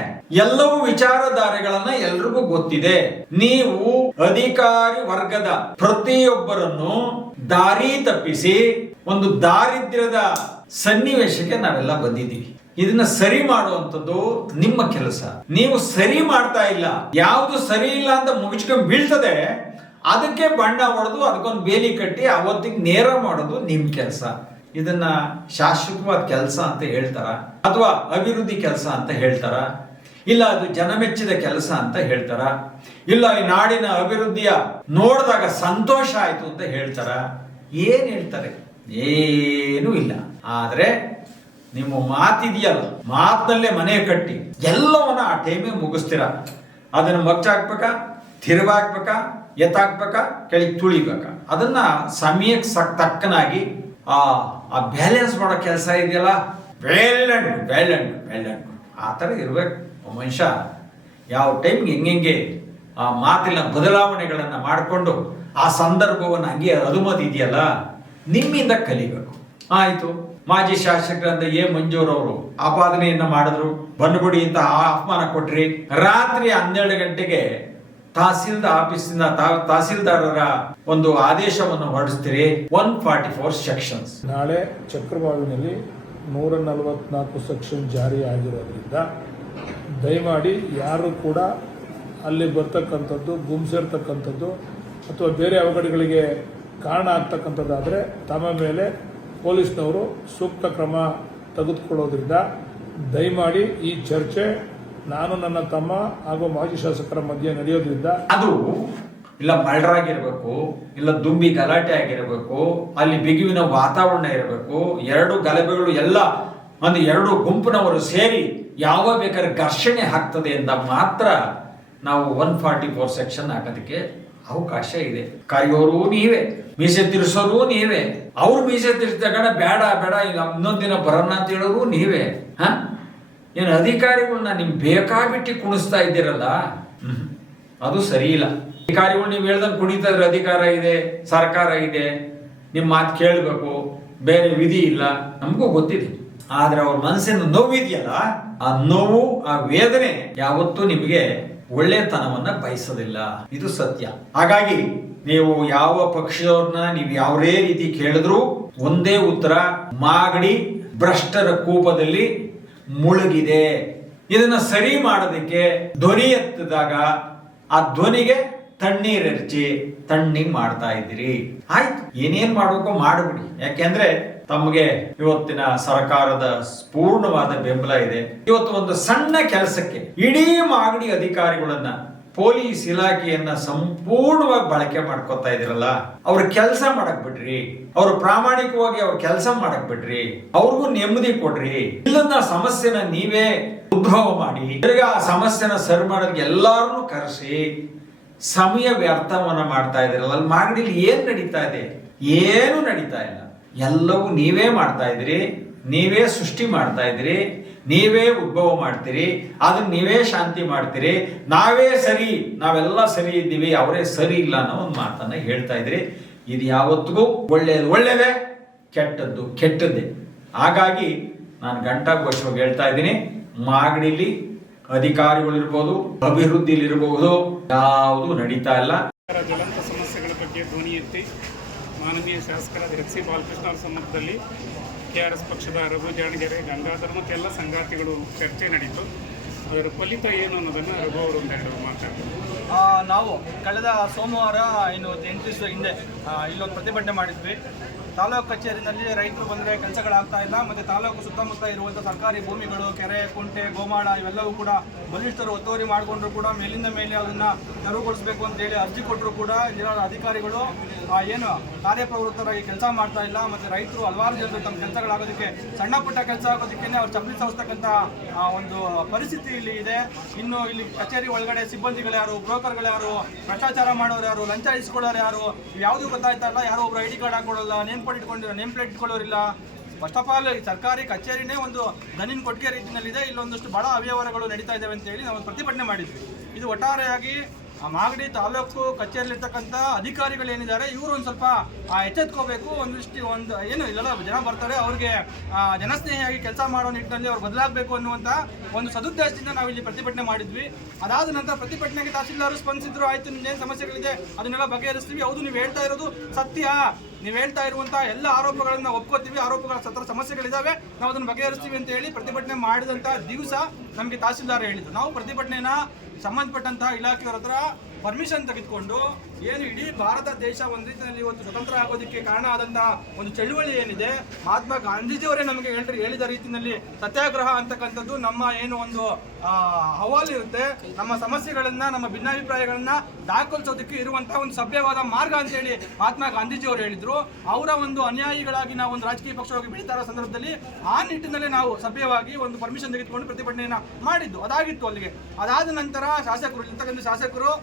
ಎಲ್ಲವೂ ವಿಚಾರಧಾರೆಗಳನ್ನ ಎಲ್ರಿಗೂ ಗೊತ್ತಿದೆ. ನೀವು ಅಧಿಕಾರಿ ವರ್ಗದ ಪ್ರತಿಯೊಬ್ಬರನ್ನು ದಾರಿ ತಪ್ಪಿಸಿ ಒಂದು ದಾರಿದ್ರ್ಯದ ಸನ್ನಿವೇಶಕ್ಕೆ ನಾವೆಲ್ಲ ಬಂದಿದ್ದೀವಿ. ಇದನ್ನ ಸರಿ ಮಾಡುವಂಥದ್ದು ನಿಮ್ಮ ಕೆಲಸ. ನೀವು ಸರಿ ಮಾಡ್ತಾ ಇಲ್ಲ, ಯಾವುದು ಸರಿ ಇಲ್ಲ ಅಂತ ಮುಗಿಸ್ಕೊಂಡು ಬೀಳ್ತದೆ, ಅದಕ್ಕೆ ಬಣ್ಣ ಹೊಡೆದು ಅದಕ್ಕೊಂದು ಬೇಲಿ ಕಟ್ಟಿ ಅವತ್ತಿಗೆ ನೇರ ಮಾಡೋದು ನಿಮ್ ಕೆಲಸ. ಇದನ್ನ ಶಾಶ್ವತವಾದ ಕೆಲಸ ಅಂತ ಹೇಳ್ತಾರ, ಅಥವಾ ಅಭಿವೃದ್ಧಿ ಕೆಲಸ ಅಂತ ಹೇಳ್ತಾರ, ಇಲ್ಲ ಅದು ಜನಮೆಚ್ಚಿದ ಕೆಲಸ ಅಂತ ಹೇಳ್ತಾರ, ಇಲ್ಲ ಈ ನಾಡಿನ ಅಭಿವೃದ್ಧಿಯ ನೋಡಿದಾಗ ಸಂತೋಷ ಆಯ್ತು ಅಂತ ಹೇಳ್ತಾರ? ಏನ್ ಹೇಳ್ತಾರೆ? ಏನೂ ಇಲ್ಲ. ಆದ್ರೆ ನಿಮ್ಮ ಮಾತಿದೆಯಲ್ಲ, ಮಾತಲ್ಲೇ ಮನೆ ಕಟ್ಟಿ ಎಲ್ಲವನ್ನ ಆ ಟೈಮಿಗೆ ಮುಗಿಸ್ತೀರ. ಅದನ್ನ ಮಗ್ಚಾಕ್ಬೇಕಾ, ತಿರುವಾಕ್ಬೇಕಾ, ಎತ್ತಾಕ್ಬೇಕಾ, ಕೆಳಗೆ ತುಳಿಬೇಕಾ, ಅದನ್ನ ಸಮಯಕ್ಕೆ ತಕ್ಕನಾಗಿ ಆ ಬ್ಯಾಲೆನ್ಸ್ ಮಾಡೋ ಕೆಲಸ ಇದೆಯಲ್ಲ, ವೆಲ್ ಆ ಥರ ಇರ್ಬೇಕು ಮನುಷ್ಯ. ಯಾವ ಟೈಮ್ಗೆ ಹೆಂಗೆ ಆ ಮಾತಿನ ಬದಲಾವಣೆಗಳನ್ನ ಮಾಡಿಕೊಂಡು ಆ ಸಂದರ್ಭವನ್ನು ಹಂಗೆ ಅನುಮತಿ ಇದೆಯಲ್ಲ, ನಿಮ್ಮಿಂದ ಕಲಿಬೇಕು. ಆಯ್ತು, ಮಾಜಿ ಶಾಸಕರಾದ ಮಂಜೂರವರು ಆಪಾದನೆಯನ್ನ ಮಾಡಿದ್ರು, ಬಂದ್ಬಿಡಿ ಅಂತ ಆಹ್ವಾನ ಕೊಟ್ರಿ. ರಾತ್ರಿ 12 ಗಂಟೆಗೆ ತಹಸೀಲ್ದಾರರ ಒಂದು ಆದೇಶವನ್ನು ಹೊರಡಿಸ್ತೀರಿ. 144 ಸೆಕ್ಷನ್ಸ್. ನಾಳೆ ಚಕ್ರವಾವಿನಲ್ಲಿ 144 ಸೆಕ್ಷನ್ ಜಾರಿ ಆಗಿರೋದ್ರಿಂದ ದಯಮಾಡಿ ಯಾರು ಕೂಡ ಅಲ್ಲಿ ಬರ್ತಕ್ಕಂಥದ್ದು, ಗುಂಪಿಸಿರ್ತಕ್ಕಂಥದ್ದು ಅಥವಾ ಬೇರೆ ಅವಘಡಗಳಿಗೆ ಕಾರಣ ಆಗ್ತಕ್ಕಂಥದ್ದಾದರೆ ತಮ್ಮ ಮೇಲೆ ಪೊಲೀಸ್ನವರು ಸೂಕ್ತ ಕ್ರಮ ತೆಗೆದುಕೊಳ್ಳೋದ್ರಿಂದ ದಯಮಾಡಿ ಈ ಚರ್ಚೆ ನಾನು ನನ್ನ ತಮ್ಮ ಹಾಗೂ ಮಾಜಿ ಶಾಸಕರ ಮಧ್ಯೆ ನಡೆಯೋದ್ರಿಂದ ಅದು ಇಲ್ಲ ಮರ್ಡರ್ ಆಗಿರ್ಬೇಕು, ಇಲ್ಲ ದುಂಬಿ ಗಲಾಟೆ ಆಗಿರಬೇಕು, ಅಲ್ಲಿ ಬಿಗುವಿನ ವಾತಾವರಣ ಇರಬೇಕು, 2 ಗಲಭೆಗಳು ಎಲ್ಲ ಒಂದು 2 ಗುಂಪಿನವರು ಸೇರಿ ಯಾವ ಬೇಕಾದ್ರೆ ಘರ್ಷಣೆ ಆಗ್ತದೆ ಅಂತ ಮಾತ್ರ ನಾವು 144 ಸೆಕ್ಷನ್ ಹಾಕೋದಕ್ಕೆ ಅವಕಾಶ ಇದೆ. ಕಾಯೋರು ನೀವೇ, ಮೀಸೆ ತಿರ್ಸೋರು ನೀವೇ, ಅವ್ರು ಮೀಸೆ ತಿರ್ಸಿದಾಗ ಬೇಡ ಈಗ ಇನ್ನೊಂದಿನ ಬರೋಣ ಅಂತ ಹೇಳೋರು ನೀವೇ. ಏನು ಅಧಿಕಾರಿಗಳನ್ನ ನಿಮ್ ಬೇಕಾಬಿಟ್ಟು ಕುಣಿಸ್ತಾ ಇದ್ದೀರಲ್ಲ, ಅದು ಸರಿ ಇಲ್ಲ. ಅಧಿಕಾರಿಗಳು ನೀವು ಹೇಳ್ದಂಗೆ ಕುಣಿತಿದ್ರೆ ಅಧಿಕಾರ ಇದೆ, ಸರ್ಕಾರ ಇದೆ, ನಿಮ್ಮ ಮಾತು ಕೇಳಬೇಕು, ಬೇರೆ ವಿಧಿ ಇಲ್ಲ, ನಮಗೂ ಗೊತ್ತಿದೆ. ಆದ್ರೆ ಅವ್ರ ಮನಸ್ಸಿನ ನೋವಿದೆಯಲ್ಲ, ಆ ನೋವು, ಆ ವೇದನೆ ಯಾವತ್ತೂ ನಿಮಗೆ ಒಳ್ಳೆತನವನ್ನ ಬಯಸೋದಿಲ್ಲ. ಇದು ಸತ್ಯ. ಹಾಗಾಗಿ ನೀವು ಯಾವ ಪಕ್ಷದವ್ರನ್ನ ನೀವು ಯಾವುದೇ ರೀತಿ ಕೇಳಿದ್ರು ಒಂದೇ ಉತ್ತರ, ಮಾಗಡಿ ಭ್ರಷ್ಟರ ಕೂಪದಲ್ಲಿ ಮುಳುಗಿದೆ. ಇದನ್ನ ಸರಿ ಮಾಡೋದಕ್ಕೆ ಧ್ವನಿ ಎತ್ತಿದಾಗ ಆ ಧ್ವನಿಗೆ ತಣ್ಣೀರೆರಚಿ ತಣ್ಣಗೆ ಮಾಡ್ತಾ ಇದ್ದೀರಿ. ಆಯ್ತು, ಏನೇನ್ ಮಾಡ್ಬೇಕೋ ಮಾಡ್ಬಿಡಿ. ಯಾಕೆಂದ್ರೆ ತಮಗೆ ಇವತ್ತಿನ ಸರ್ಕಾರದ ಪೂರ್ಣವಾದ ಬೆಂಬಲ ಇದೆ. ಇವತ್ತು ಒಂದು ಸಣ್ಣ ಕೆಲಸಕ್ಕೆ ಇಡೀ ಮಾಗಡಿ ಅಧಿಕಾರಿಗಳನ್ನ, ಪೊಲೀಸ್ ಇಲಾಖೆಯನ್ನ ಸಂಪೂರ್ಣವಾಗಿ ಬಳಕೆ ಮಾಡ್ಕೊತಾ ಇದಿರಲ್ಲ, ಅವ್ರ ಕೆಲಸ ಮಾಡಕ್ ಬಿಡ್ರಿ. ಅವ್ರು ಪ್ರಾಮಾಣಿಕವಾಗಿ ಅವ್ರ ಕೆಲಸ ಮಾಡಕ್ ಬಿಡ್ರಿ. ಅವ್ರಿಗೂ ನೆಮ್ಮದಿ ಕೊಡ್ರಿ. ಇಲ್ಲದ ಸಮಸ್ಯೆನ ನೀವೇ ಉದ್ಭವ ಮಾಡಿ ತಿರ್ಗಾ ಆ ಸಮಸ್ಯೆನ ಸರಿ ಮಾಡೋದಕ್ಕೆ ಎಲ್ಲಾರನ್ನೂ ಕರೆಸಿ ಸಮಯ ವ್ಯರ್ಥವನ್ನ ಮಾಡ್ತಾ ಇದಿರಲ್ಲ. ಅಲ್ಲಿ ಮಾಗಡಿಲಿ ಏನ್ ನಡೀತಾ ಇದೆ? ಏನು ನಡೀತಾ ಇಲ್ಲ. ಎಲ್ಲವೂ ನೀವೇ ಮಾಡ್ತಾ ಇದ್ರಿ, ನೀವೇ ಸೃಷ್ಟಿ ಮಾಡ್ತಾ ಇದ್ರಿ, ನೀವೇ ಉದ್ಭವ ಮಾಡ್ತೀರಿ, ಅದನ್ನ ನೀವೇ ಶಾಂತಿ ಮಾಡ್ತೀರಿ. ನಾವೇ ಸರಿ, ನಾವೆಲ್ಲ ಸರಿ ಇದ್ದೀವಿ, ಅವರೇ ಸರಿ ಇಲ್ಲ ಅನ್ನೋ ಒಂದು ಮಾತನ್ನ ಹೇಳ್ತಾ ಇದ್ರಿ. ಇದು ಯಾವತ್ತಿಗೂ ಒಳ್ಳೆಯದು ಒಳ್ಳೆಯದೇ, ಕೆಟ್ಟದ್ದು ಕೆಟ್ಟದ್ದೇ. ಹಾಗಾಗಿ ನಾನು ಘಂಟಾಘೋಷವಾಗಿ ಹೇಳ್ತಾ ಇದ್ದೀನಿ, ಮಾಗಡಿಲಿ ಅಧಿಕಾರಿಗಳಿರ್ಬೋದು, ಅಭಿವೃದ್ಧಿಲಿರಬಹುದು, ಯಾವುದು ನಡೀತಾ ಇಲ್ಲ. ಜ್ವಲಂತ ಸಮಸ್ಯೆಗಳ ಬಗ್ಗೆ ಧ್ವನಿ ಎತ್ತಿ ಮಾನನೀಯ ಶಾಸಕರಾದ ಎಚ್ ಸಿ ಬಾಲಕೃಷ್ಣ ಅವರ ಸಮ್ಮುಖದಲ್ಲಿ KRS ಪಕ್ಷದ ರಘು ಜಾಣಗೆರೆ, ಗಂಗಾಧರ್ ಮತ್ತು ಎಲ್ಲ ಸಂಗಾತಿಗಳು ಚರ್ಚೆ ನಡೀತು. ಅದರ ಫಲಿತ ಏನು ಅನ್ನೋದನ್ನು ರಘು ಅವರು ಒಂದೆರಡು ಮಾತಾಡ್ತಾರೆ. ನಾವು ಕಳೆದ ಸೋಮವಾರ 8 ದಿವಸದ ಹಿಂದೆ ಇಲ್ಲೊಂದು ಪ್ರತಿಭಟನೆ ಮಾಡಿದ್ವಿ. ತಾಲೂಕು ಕಚೇರಿನಲ್ಲಿ ರೈತರು ಬಂದರೆ ಕೆಲಸಗಳಾಗ್ತಾ ಇಲ್ಲ, ಮತ್ತು ತಾಲೂಕು ಸುತ್ತಮುತ್ತ ಇರುವಂಥ ಸರ್ಕಾರಿ ಭೂಮಿಗಳು, ಕೆರೆ, ಕುಂಟೆ, ಗೋಮಾಳ ಇವೆಲ್ಲವೂ ಕೂಡ ಬಲಿಷ್ಠರು ಒತ್ತುವರಿ ಮಾಡಿಕೊಂಡ್ರು ಕೂಡ ಮೇಲಿಂದ ಮೇಲೆ ಅದನ್ನು ತೆರವುಗೊಳಿಸಬೇಕು ಅಂತೇಳಿ ಅರ್ಜಿ ಕೊಟ್ಟರು ಕೂಡ ಇಲ್ಲಿರೋ ಅಧಿಕಾರಿಗಳು ಏನು ಕಾರ್ಯಪ್ರವೃತ್ತರಾಗಿ ಕೆಲಸ ಮಾಡ್ತಾ ಇಲ್ಲ. ಮತ್ತು ರೈತರು ಹಲವಾರು ಜನರು ತಮ್ಮ ಕೆಲಸಗಳಾಗೋದಕ್ಕೆ, ಸಣ್ಣ ಪುಟ್ಟ ಕೆಲಸ ಆಗೋದಕ್ಕೆ ಅವ್ರು ಚಪ್ಪಲಿ ಸವಸ್ತಕ್ಕಂಥ ಒಂದು ಪರಿಸ್ಥಿತಿ ಇಲ್ಲಿ ಇದೆ. ಇನ್ನು ಇಲ್ಲಿ ಕಚೇರಿ ಒಳಗಡೆ ಸಿಬ್ಬಂದಿಗಳು ಯಾರು, ಬ್ರೋಕರ್ಗಳು ಯಾರು, ಭ್ರಷ್ಟಾಚಾರ ಮಾಡೋರು ಯಾರು, ಲಂಚ ಇಸ್ಕೊಳ್ಳೋರು ಯಾರು, ಯಾವುದೂ ಗೊತ್ತಾಯ್ತಾ ಇಲ್ಲ. ಯಾರೋ ಒಬ್ರು ID ಕಾರ್ಡ್ ಹಾಕೊಳ್ಳಲ್ಲ, ನೇಮ್ ಪ್ಲೇಟ್ ಇಟ್ಕೊಳ್ಳೋರಿಲ್ಲ. ಫಸ್ಟ್ ಆಫ್ ಆಲ್ ಸರ್ಕಾರಿ ಕಚೇರಿನೇ ಒಂದು ದನಿನ್ ಕೊಟ್ಟಿಗೆ ರೀತಿಯಲ್ಲಿದೆ. ಇಲ್ಲೊಂದಷ್ಟು ಬಡ ಅವ್ಯವಹಾರಗಳು ನಡೀತಾ ಇದ್ದಾವೆ ಅಂತೇಳಿ ನಾವು ಪ್ರತಿಭಟನೆ ಮಾಡಿದ್ವಿ. ಇದು ಒಟ್ಟಾರೆಯಾಗಿ ಮಾಗಡಿ ತಾಲೂಕು ಕಚೇರಿಯಲ್ಲಿರ್ತಕ್ಕಂಥ ಅಧಿಕಾರಿಗಳು ಏನಿದ್ದಾರೆ ಇವರು ಒಂದು ಸ್ವಲ್ಪ ಎಚ್ಚೆತ್ಕೋಬೇಕು. ಒಂದು ಏನು ಇಲ್ಲೆಲ್ಲ ಜನ ಬರ್ತಾರೆ, ಅವ್ರಿಗೆ ಜನಸ್ನೇಹಿಯಾಗಿ ಕೆಲಸ ಮಾಡೋ ನಿಟ್ಟಿನಲ್ಲಿ ಅವ್ರು ಬದಲಾಗಬೇಕು ಅನ್ನುವಂಥ ಒಂದು ಸದುದ್ದೇಶದಿಂದ ನಾವು ಇಲ್ಲಿ ಪ್ರತಿಭಟನೆ ಮಾಡಿದ್ವಿ. ಅದಾದ ನಂತರ ಪ್ರತಿಭಟನೆಗೆ ತಹಸೀಲ್ದಾರ್ ಸ್ಪಂದಿಸಿದ್ರು. ಆಯ್ತು, ನಿಮ್ದೇನು ಸಮಸ್ಯೆಗಳಿದೆ ಅದನ್ನೆಲ್ಲ ಬಗೆಹರಿಸ್ತೀವಿ. ಹೌದು, ನೀವು ಹೇಳ್ತಾ ಇರೋದು ಸತ್ಯ, ನೀವು ಹೇಳ್ತಾ ಇರುವಂಥ ಎಲ್ಲ ಆರೋಪಗಳನ್ನ ಒಪ್ಕೋತೀವಿ, ಆರೋಪಗಳ ಸಮಸ್ಯೆಗಳಿದ್ದಾವೆ, ನಾವು ಅದನ್ನು ಬಗೆಹರಿಸ್ತೀವಿ ಅಂತ ಹೇಳಿ ಪ್ರತಿಭಟನೆ ಮಾಡಿದಂಥ ದಿವಸ ನಮಗೆ ತಹಸೀಲ್ದಾರ್ ಹೇಳಿದ್ರು. ನಾವು ಪ್ರತಿಭಟನೆನ ಸಂಬಂಧಪಟ್ಟಂತಹ ಇಲಾಖೆಯವರ ಹತ್ರ ಪರ್ಮಿಷನ್ ತೆಗೆದುಕೊಂಡು ಏನು ಇಡೀ ಭಾರತ ದೇಶ ಒಂದು ರೀತಿಯಲ್ಲಿ ಇವತ್ತು ಸ್ವತಂತ್ರ ಆಗೋದಕ್ಕೆ ಕಾರಣ ಆದಂತಹ ಒಂದು ಚಳುವಳಿ ಏನಿದೆ, ಮಹಾತ್ಮ ಗಾಂಧೀಜಿಯವರೇ ನಮಗೆ ಹೇಳಿದ ರೀತಿಯಲ್ಲಿ ಸತ್ಯಾಗ್ರಹ ಅಂತಕ್ಕಂಥದ್ದು ನಮ್ಮ ಏನು ಒಂದು ಅಹವಾಲು ಇರುತ್ತೆ, ನಮ್ಮ ಸಮಸ್ಯೆಗಳನ್ನ, ನಮ್ಮ ಭಿನ್ನಾಭಿಪ್ರಾಯಗಳನ್ನ ದಾಖಲಿಸೋದಕ್ಕೆ ಇರುವಂತಹ ಒಂದು ಸಭ್ಯವಾದ ಮಾರ್ಗ ಅಂತೇಳಿ ಮಹಾತ್ಮ ಗಾಂಧೀಜಿಯವರು ಹೇಳಿದ್ರು. ಅವರ ಒಂದು ಅನುಯಾಯಿಗಳಾಗಿ ನಾವು ಒಂದು ರಾಜಕೀಯ ಪಕ್ಷವಾಗಿ ಬೆಳೀತಾ ಇರೋ ಸಂದರ್ಭದಲ್ಲಿ ಆ ನಿಟ್ಟಿನಲ್ಲೇ ನಾವು ಸಭ್ಯವಾಗಿ ಒಂದು ಪರ್ಮಿಷನ್ ತೆಗೆದುಕೊಂಡು ಪ್ರತಿಭಟನೆಯನ್ನ ಮಾಡಿದ್ದು. ಅದಾಗಿತ್ತು ಅಲ್ಲಿಗೆ. ಅದಾದ ನಂತರ ಶಾಸಕರು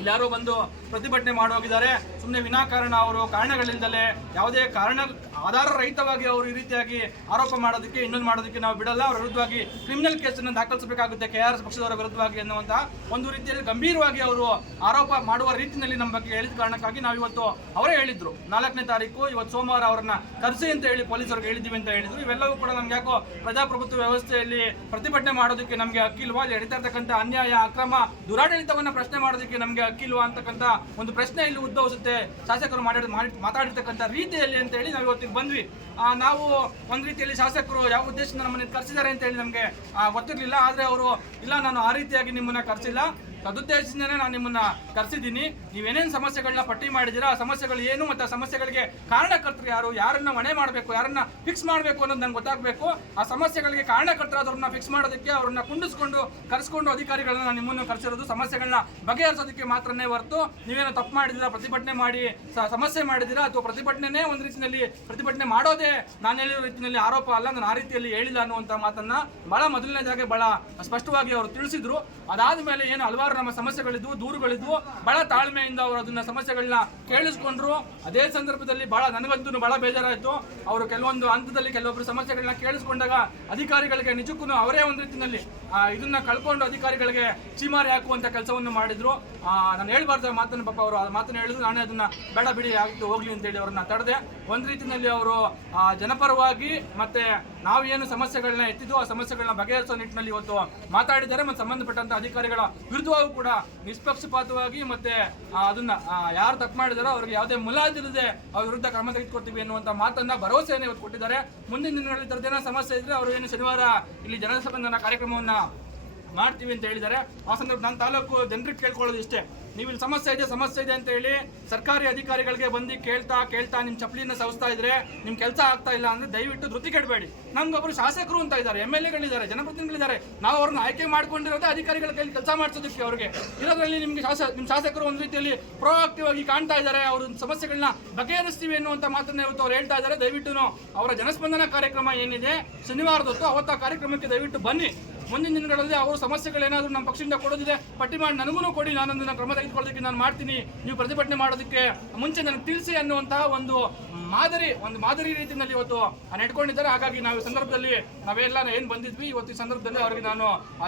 ಇಲ್ಲಾರೋ ಬಂದು ಪ್ರತಿಭಟನೆ ಮಾಡೋಗಿದ್ದಾರೆ. ಸುಮ್ಮನೆ ವಿನಾಕಾರಣ ಅವರು ಕಾರಣಗಳಿಂದಲೇ ಯಾವುದೇ ಕಾರಣ ಆಧಾರ ರಹಿತವಾಗಿ ಅವರು ಈ ರೀತಿಯಾಗಿ ಆರೋಪ ಮಾಡೋದಕ್ಕೆ, ಇನ್ನೊಂದು ಮಾಡೋದಕ್ಕೆ ನಾವು ಬಿಡಲ್ಲ. ಅವರ ವಿರುದ್ಧವಾಗಿ ಕ್ರಿಮಿನಲ್ ಕೇಸನ್ನು ದಾಖಲಿಸಬೇಕಾಗುತ್ತೆ KRS ಪಕ್ಷದವರ ವಿರುದ್ಧವಾಗಿ ಅನ್ನುವಂಥ ಒಂದು ರೀತಿಯಲ್ಲಿ ಗಂಭೀರವಾಗಿ ಅವರು ಆರೋಪ ಮಾಡುವ ರೀತಿಯಲ್ಲಿ ನಮ್ಮ ಬಗ್ಗೆ ಹೇಳಿದ ಕಾರಣಕ್ಕಾಗಿ ನಾವು ಇವತ್ತು ಅವರೇ ಹೇಳಿದ್ರು 4ನೇ ತಾರೀಕು ಇವತ್ತು ಸೋಮವಾರ ಅವರನ್ನ ಕರೆಸಿ ಅಂತ ಹೇಳಿ ಪೊಲೀಸರಿಗೆ ಹೇಳಿದ್ದೀವಿ ಅಂತ ಹೇಳಿದ್ರು. ಇವೆಲ್ಲವೂ ಕೂಡ ನಮ್ಗೆ ಯಾಕೋ ಪ್ರಜಾಪ್ರಭುತ್ವ ವ್ಯವಸ್ಥೆಯಲ್ಲಿ ಪ್ರತಿಭಟನೆ ಮಾಡೋದಕ್ಕೆ ನಮಗೆ ಹಕ್ಕಿಲ್ವಾ, ಅಲ್ಲಿ ನಡೀತಾ ಇರ್ತಕ್ಕಂಥ ಅನ್ಯಾಯ, ಅಕ್ರಮ, ದುರಾಡಳಿತವನ್ನ ಪ್ರಶ್ನೆ ಮಾಡೋದಕ್ಕೆ ನಮಗೆ ಹಕ್ಕಿಲ್ವಾ ಅಂತಕ್ಕಂಥ ಒಂದು ಪ್ರಶ್ನೆ ಇಲ್ಲಿ ಉದ್ಭವಿಸುತ್ತೆ ಶಾಸಕರು ಮಾತಾಡಿರ್ತಕ್ಕಂಥ ರೀತಿಯಲ್ಲಿ ಅಂತ ಹೇಳಿ ನಾವು ಇವತ್ತಿಗೆ ಬಂದ್ವಿ. ನಾವು ಒಂದು ರೀತಿಯಲ್ಲಿ ಶಾಸಕರು ಯಾವ ಉದ್ದೇಶದಿಂದ ನಮ್ಮನ್ನು ಕರೆಸಿದ್ದಾರೆ ಅಂತ ಹೇಳಿ ನಮಗೆ ಗೊತ್ತಿರಲಿಲ್ಲ. ಆದರೆ ಅವರು ಇಲ್ಲ, ನಾನು ಆ ರೀತಿಯಾಗಿ ನಿಮ್ಮನ್ನ ಕರೆಸಿಲ್ಲ, ಸದುದ್ದೇಶದಿಂದನೇ ನಾನು ನಿಮ್ಮನ್ನ ಕರೆಸಿದ್ದೀನಿ. ನೀವೇನೇನು ಸಮಸ್ಯೆಗಳನ್ನ ಪಟ್ಟಿ ಮಾಡಿದ್ದೀರಾ, ಆ ಸಮಸ್ಯೆಗಳು ಏನು ಮತ್ತು ಆ ಸಮಸ್ಯೆಗಳಿಗೆ ಕಾರಣಕರ್ತರು ಯಾರು, ಯಾರನ್ನ ಮನೆ ಮಾಡಬೇಕು, ಯಾರನ್ನ ಫಿಕ್ಸ್ ಮಾಡಬೇಕು ಅನ್ನೋದು ನಂಗೆ ಗೊತ್ತಾಗಬೇಕು. ಆ ಸಮಸ್ಯೆಗಳಿಗೆ ಕಾರಣಕರ್ತರಾದವ್ರನ್ನ ಫಿಕ್ಸ್ ಮಾಡೋದಕ್ಕೆ, ಅವ್ರನ್ನ ಕುಂಡಿಸ್ಕೊಂಡು ಕರೆಸ್ಕೊಂಡು ಅಧಿಕಾರಿಗಳನ್ನ ನಾನು ನಿಮ್ಮನ್ನು ಕರೆಸಿರೋದು ಸಮಸ್ಯೆಗಳನ್ನ ಬಗೆಹರಿಸೋದಕ್ಕೆ ಮಾತ್ರನೇ ಹೊರತು ನೀವೇನೋ ತಪ್ಪು ಮಾಡಿದ್ದೀರಾ, ಪ್ರತಿಭಟನೆ ಮಾಡಿ ಸಮಸ್ಯೆ ಮಾಡಿದ್ದೀರಾ, ಅಥವಾ ಪ್ರತಿಭಟನೆ ಒಂದು ರೀತಿಯಲ್ಲಿ ಪ್ರತಿಭಟನೆ ಮಾಡೋದೇ ನಾನು ಹೇಳಿರೋ ರೀತಿಯಲ್ಲಿ ಆರೋಪ ಅಲ್ಲ, ನಾನು ಆ ರೀತಿಯಲ್ಲಿ ಹೇಳಿಲ್ಲ ಅನ್ನುವಂಥ ಮಾತನ್ನ ಬಹಳ ಮೊದಲನೇದಾಗಿ ಬಹಳ ಸ್ಪಷ್ಟವಾಗಿ ಅವರು ತಿಳಿಸಿದ್ರು. ಅದಾದ ಮೇಲೆ ಏನು ಹಲವಾರು ಹಲವಾರು ನಮ್ಮ ಸಮಸ್ಯೆಗಳಿದ್ವು, ದೂರುಗಳಿದ್ವು. ಬಹಳ ತಾಳ್ಮೆಯಿಂದ ಅವರು ಅದನ್ನ ಸಮಸ್ಯೆಗಳನ್ನ ಕೇಳಿಸ್ಕೊಂಡ್ರು. ಅದೇ ಸಂದರ್ಭದಲ್ಲಿ ನನಗಂತೂ ಬಹಳ ಬೇಜಾರಾಯಿತು. ಅವರು ಕೆಲವೊಂದು ಹಂತದಲ್ಲಿ ಕೆಲವೊಬ್ಬರು ಸಮಸ್ಯೆಗಳನ್ನ ಕೇಳಿಸ್ಕೊಂಡಾಗ ಅಧಿಕಾರಿಗಳಿಗೆ ನಿಜಕ್ಕೂ ಅವರೇ ಒಂದು ರೀತಿಯಲ್ಲಿ ಇದನ್ನ ಕಳ್ಕೊಂಡು ಅಧಿಕಾರಿಗಳಿಗೆ ಚೀಮಾರಿ ಹಾಕುವಂತ ಕೆಲಸವನ್ನು ಮಾಡಿದ್ರು. ನಾನು ಹೇಳ್ಬಾರ್ದ ಮಾತನ್ನ, ಪಾಪ ಅವರು ಆ ಮಾತನ್ನ ಹೇಳಿದ್ರು. ನಾನೇ ಅದನ್ನ ಬೇಡ ಬಿಡಿ ಆಗ್ತು ಹೋಗ್ಲಿ ಅಂತೇಳಿ ಅವ್ರನ್ನ ತಡೆದೆ. ಒಂದ್ ರೀತಿಯಲ್ಲಿ ಅವರು ಜನಪರವಾಗಿ ಮತ್ತೆ ನಾವೇನು ಸಮಸ್ಯೆಗಳನ್ನ ಎತ್ತಿದ್ದು ಆ ಸಮಸ್ಯೆಗಳನ್ನ ಬಗೆಹರಿಸೋ ನಿಟ್ಟಿನಲ್ಲಿ ಇವತ್ತು ಮಾತಾಡಿದ್ದಾರೆ. ಮತ್ತು ಸಂಬಂಧಪಟ್ಟಂತ ಅಧಿಕಾರಿಗಳ ವಿರುದ್ಧವಾಗೂ ಕೂಡ ನಿಷ್ಪಕ್ಷಪಾತವಾಗಿ ಮತ್ತೆ ಅದನ್ನ ಯಾರು ತಪ್ಪು ಮಾಡಿದಾರೋ ಅವ್ರಿಗೆ ಯಾವುದೇ ಮುಲಾಜಿಲ್ಲದೆ ಅವ್ರ ವಿರುದ್ಧ ಕ್ರಮ ತೆಗೆದುಕೊಳ್ತೀವಿ ಅನ್ನುವಂತ ಮಾತನ್ನ ಭರವಸೆಯನ್ನು ಇವತ್ತು ಕೊಟ್ಟಿದ್ದಾರೆ. ಮುಂದಿನ ದಿನಗಳಲ್ಲಿ ತರದೇನೋ ಸಮಸ್ಯೆ ಇದ್ರೆ ಅವರು ಏನು ಶನಿವಾರ ಇಲ್ಲಿ ಜನಸಂಬಂಧನ ಕಾರ್ಯಕ್ರಮವನ್ನ ಮಾಡ್ತೀವಿ ಅಂತ ಹೇಳಿದ್ದಾರೆ. ಆ ಸಂದರ್ಭ ನಾನು ತಾಲೂಕು ಜನರಿಗೆ ಕೇಳ್ಕೊಳ್ಳೋದು ಇಷ್ಟೇ, ನೀವು ಇಲ್ಲಿ ಸಮಸ್ಯೆ ಇದೆ ಅಂತ ಹೇಳಿ ಸರ್ಕಾರಿ ಅಧಿಕಾರಿಗಳಿಗೆ ಬಂದು ಕೇಳ್ತಾ ನಿಮ್ಮ ಚಪ್ಪಲಿನ ಸವಸ್ತಾ ಇದ್ರೆ ನಿಮ್ ಕೆಲಸ ಆಗ್ತಾ ಇಲ್ಲ ಅಂದ್ರೆ ದಯವಿಟ್ಟು ಧೃತಿ ಕೆಡಬೇಡಿ. ನಮ್ಗೊಬ್ರು ಶಾಸಕರು ಅಂತ ಇದ್ದಾರೆ, MLAಗಳಿದ್ದಾರೆ, ಜನಪ್ರತಿನಿಧಿಗಳಿದ್ದಾರೆ. ನಾವು ಅವ್ರನ್ನ ಆಯ್ಕೆ ಮಾಡ್ಕೊಂಡಿರೋದೇ ಅಧಿಕಾರಿಗಳ ಕೈಲಿ ಕೆಲಸ ಮಾಡಿಸೋದಕ್ಕೆ. ಅವ್ರಿಗೆ ಇರೋದ್ರಲ್ಲಿ ನಿಮ್ ಶಾಸಕರು ಒಂದು ರೀತಿಯಲ್ಲಿ ಪ್ರೋಆಕ್ಟಿವ್ ಆಗಿ ಕಾಣ್ತಾ ಇದ್ದಾರೆ. ಅವ್ರ ಸಮಸ್ಯೆಗಳನ್ನ ಬಗೆಹರಿಸ್ತೀವಿ ಅನ್ನುವಂತ ಮಾತನ್ನ ಇವತ್ತು ಅವ್ರು ಹೇಳ್ತಾ ಇದ್ದಾರೆ. ದಯವಿಟ್ಟು ಅವರ ಜನಸ್ಪಂದನ ಕಾರ್ಯಕ್ರಮ ಏನಿದೆ ಶನಿವಾರದೊತ್ತು ಅವತ್ತು ಆ ಕಾರ್ಯಕ್ರಮಕ್ಕೆ ದಯವಿಟ್ಟು ಬನ್ನಿ. ಮುಂದಿನ ದಿನಗಳಲ್ಲಿ ಅವ್ರ ಸಮಸ್ಯೆಗಳೇನಾದ್ರೂ ನಮ್ಮ ಪಕ್ಷದಿಂದ ಕೊಡೋದಿದೆ ಪಟ್ಟಿ ಮಾಡಿ ನನಗೂ ಕೊಡಿ, ನಾನೊಂದನ್ನ ಕ್ರಮ ತೆಗೆದುಕೊಳ್ಳೋದಕ್ಕೆ ನಾನು ಮಾಡ್ತೀನಿ. ನೀವು ಪ್ರತಿಭಟನೆ ಮಾಡೋದಕ್ಕೆ ಮುಂಚೆ ನನಗೆ ತಿಳಿಸಿ ಅನ್ನುವಂತಹ ಒಂದು ಮಾದರಿ ರೀತಿಯಲ್ಲಿ ಇವತ್ತು ನೆಟ್ಕೊಂಡಿದ್ದಾರೆ. ಹಾಗಾಗಿ ನಾವು ಈ ಸಂದರ್ಭದಲ್ಲಿ ನಾವೆಲ್ಲ ಏನ್ ಬಂದಿದ್ವಿ ಇವತ್ತು ಈ ಸಂದರ್ಭದಲ್ಲಿ ಅವರಿಗೆ ನಾನು